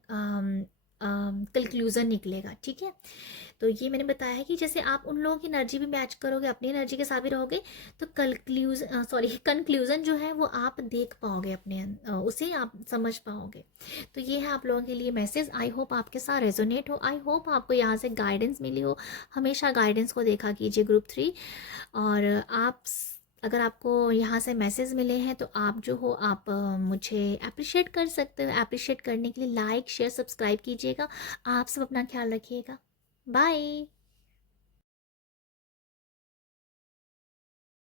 कंक्लूज़न निकलेगा। ठीक है, तो ये मैंने बताया है कि जैसे आप उन लोगों की एनर्जी भी मैच करोगे, अपनी एनर्जी के साथ भी रहोगे, तो कंक्लूज़न जो है वो आप देख पाओगे, उसे आप समझ पाओगे। तो ये है आप लोगों के लिए मैसेज। आई होप आपके साथ रेजोनेट हो, आई होप आपको यहाँ से गाइडेंस मिली हो। हमेशा गाइडेंस को देखा कीजिए ग्रुप 3। और अगर आपको यहाँ से मैसेज मिले हैं, तो आप जो हो, आप मुझे अप्रिशिएट कर सकते हो। अप्रिशिएट करने के लिए लाइक शेयर सब्सक्राइब कीजिएगा। आप सब अपना ख्याल रखिएगा। बाय।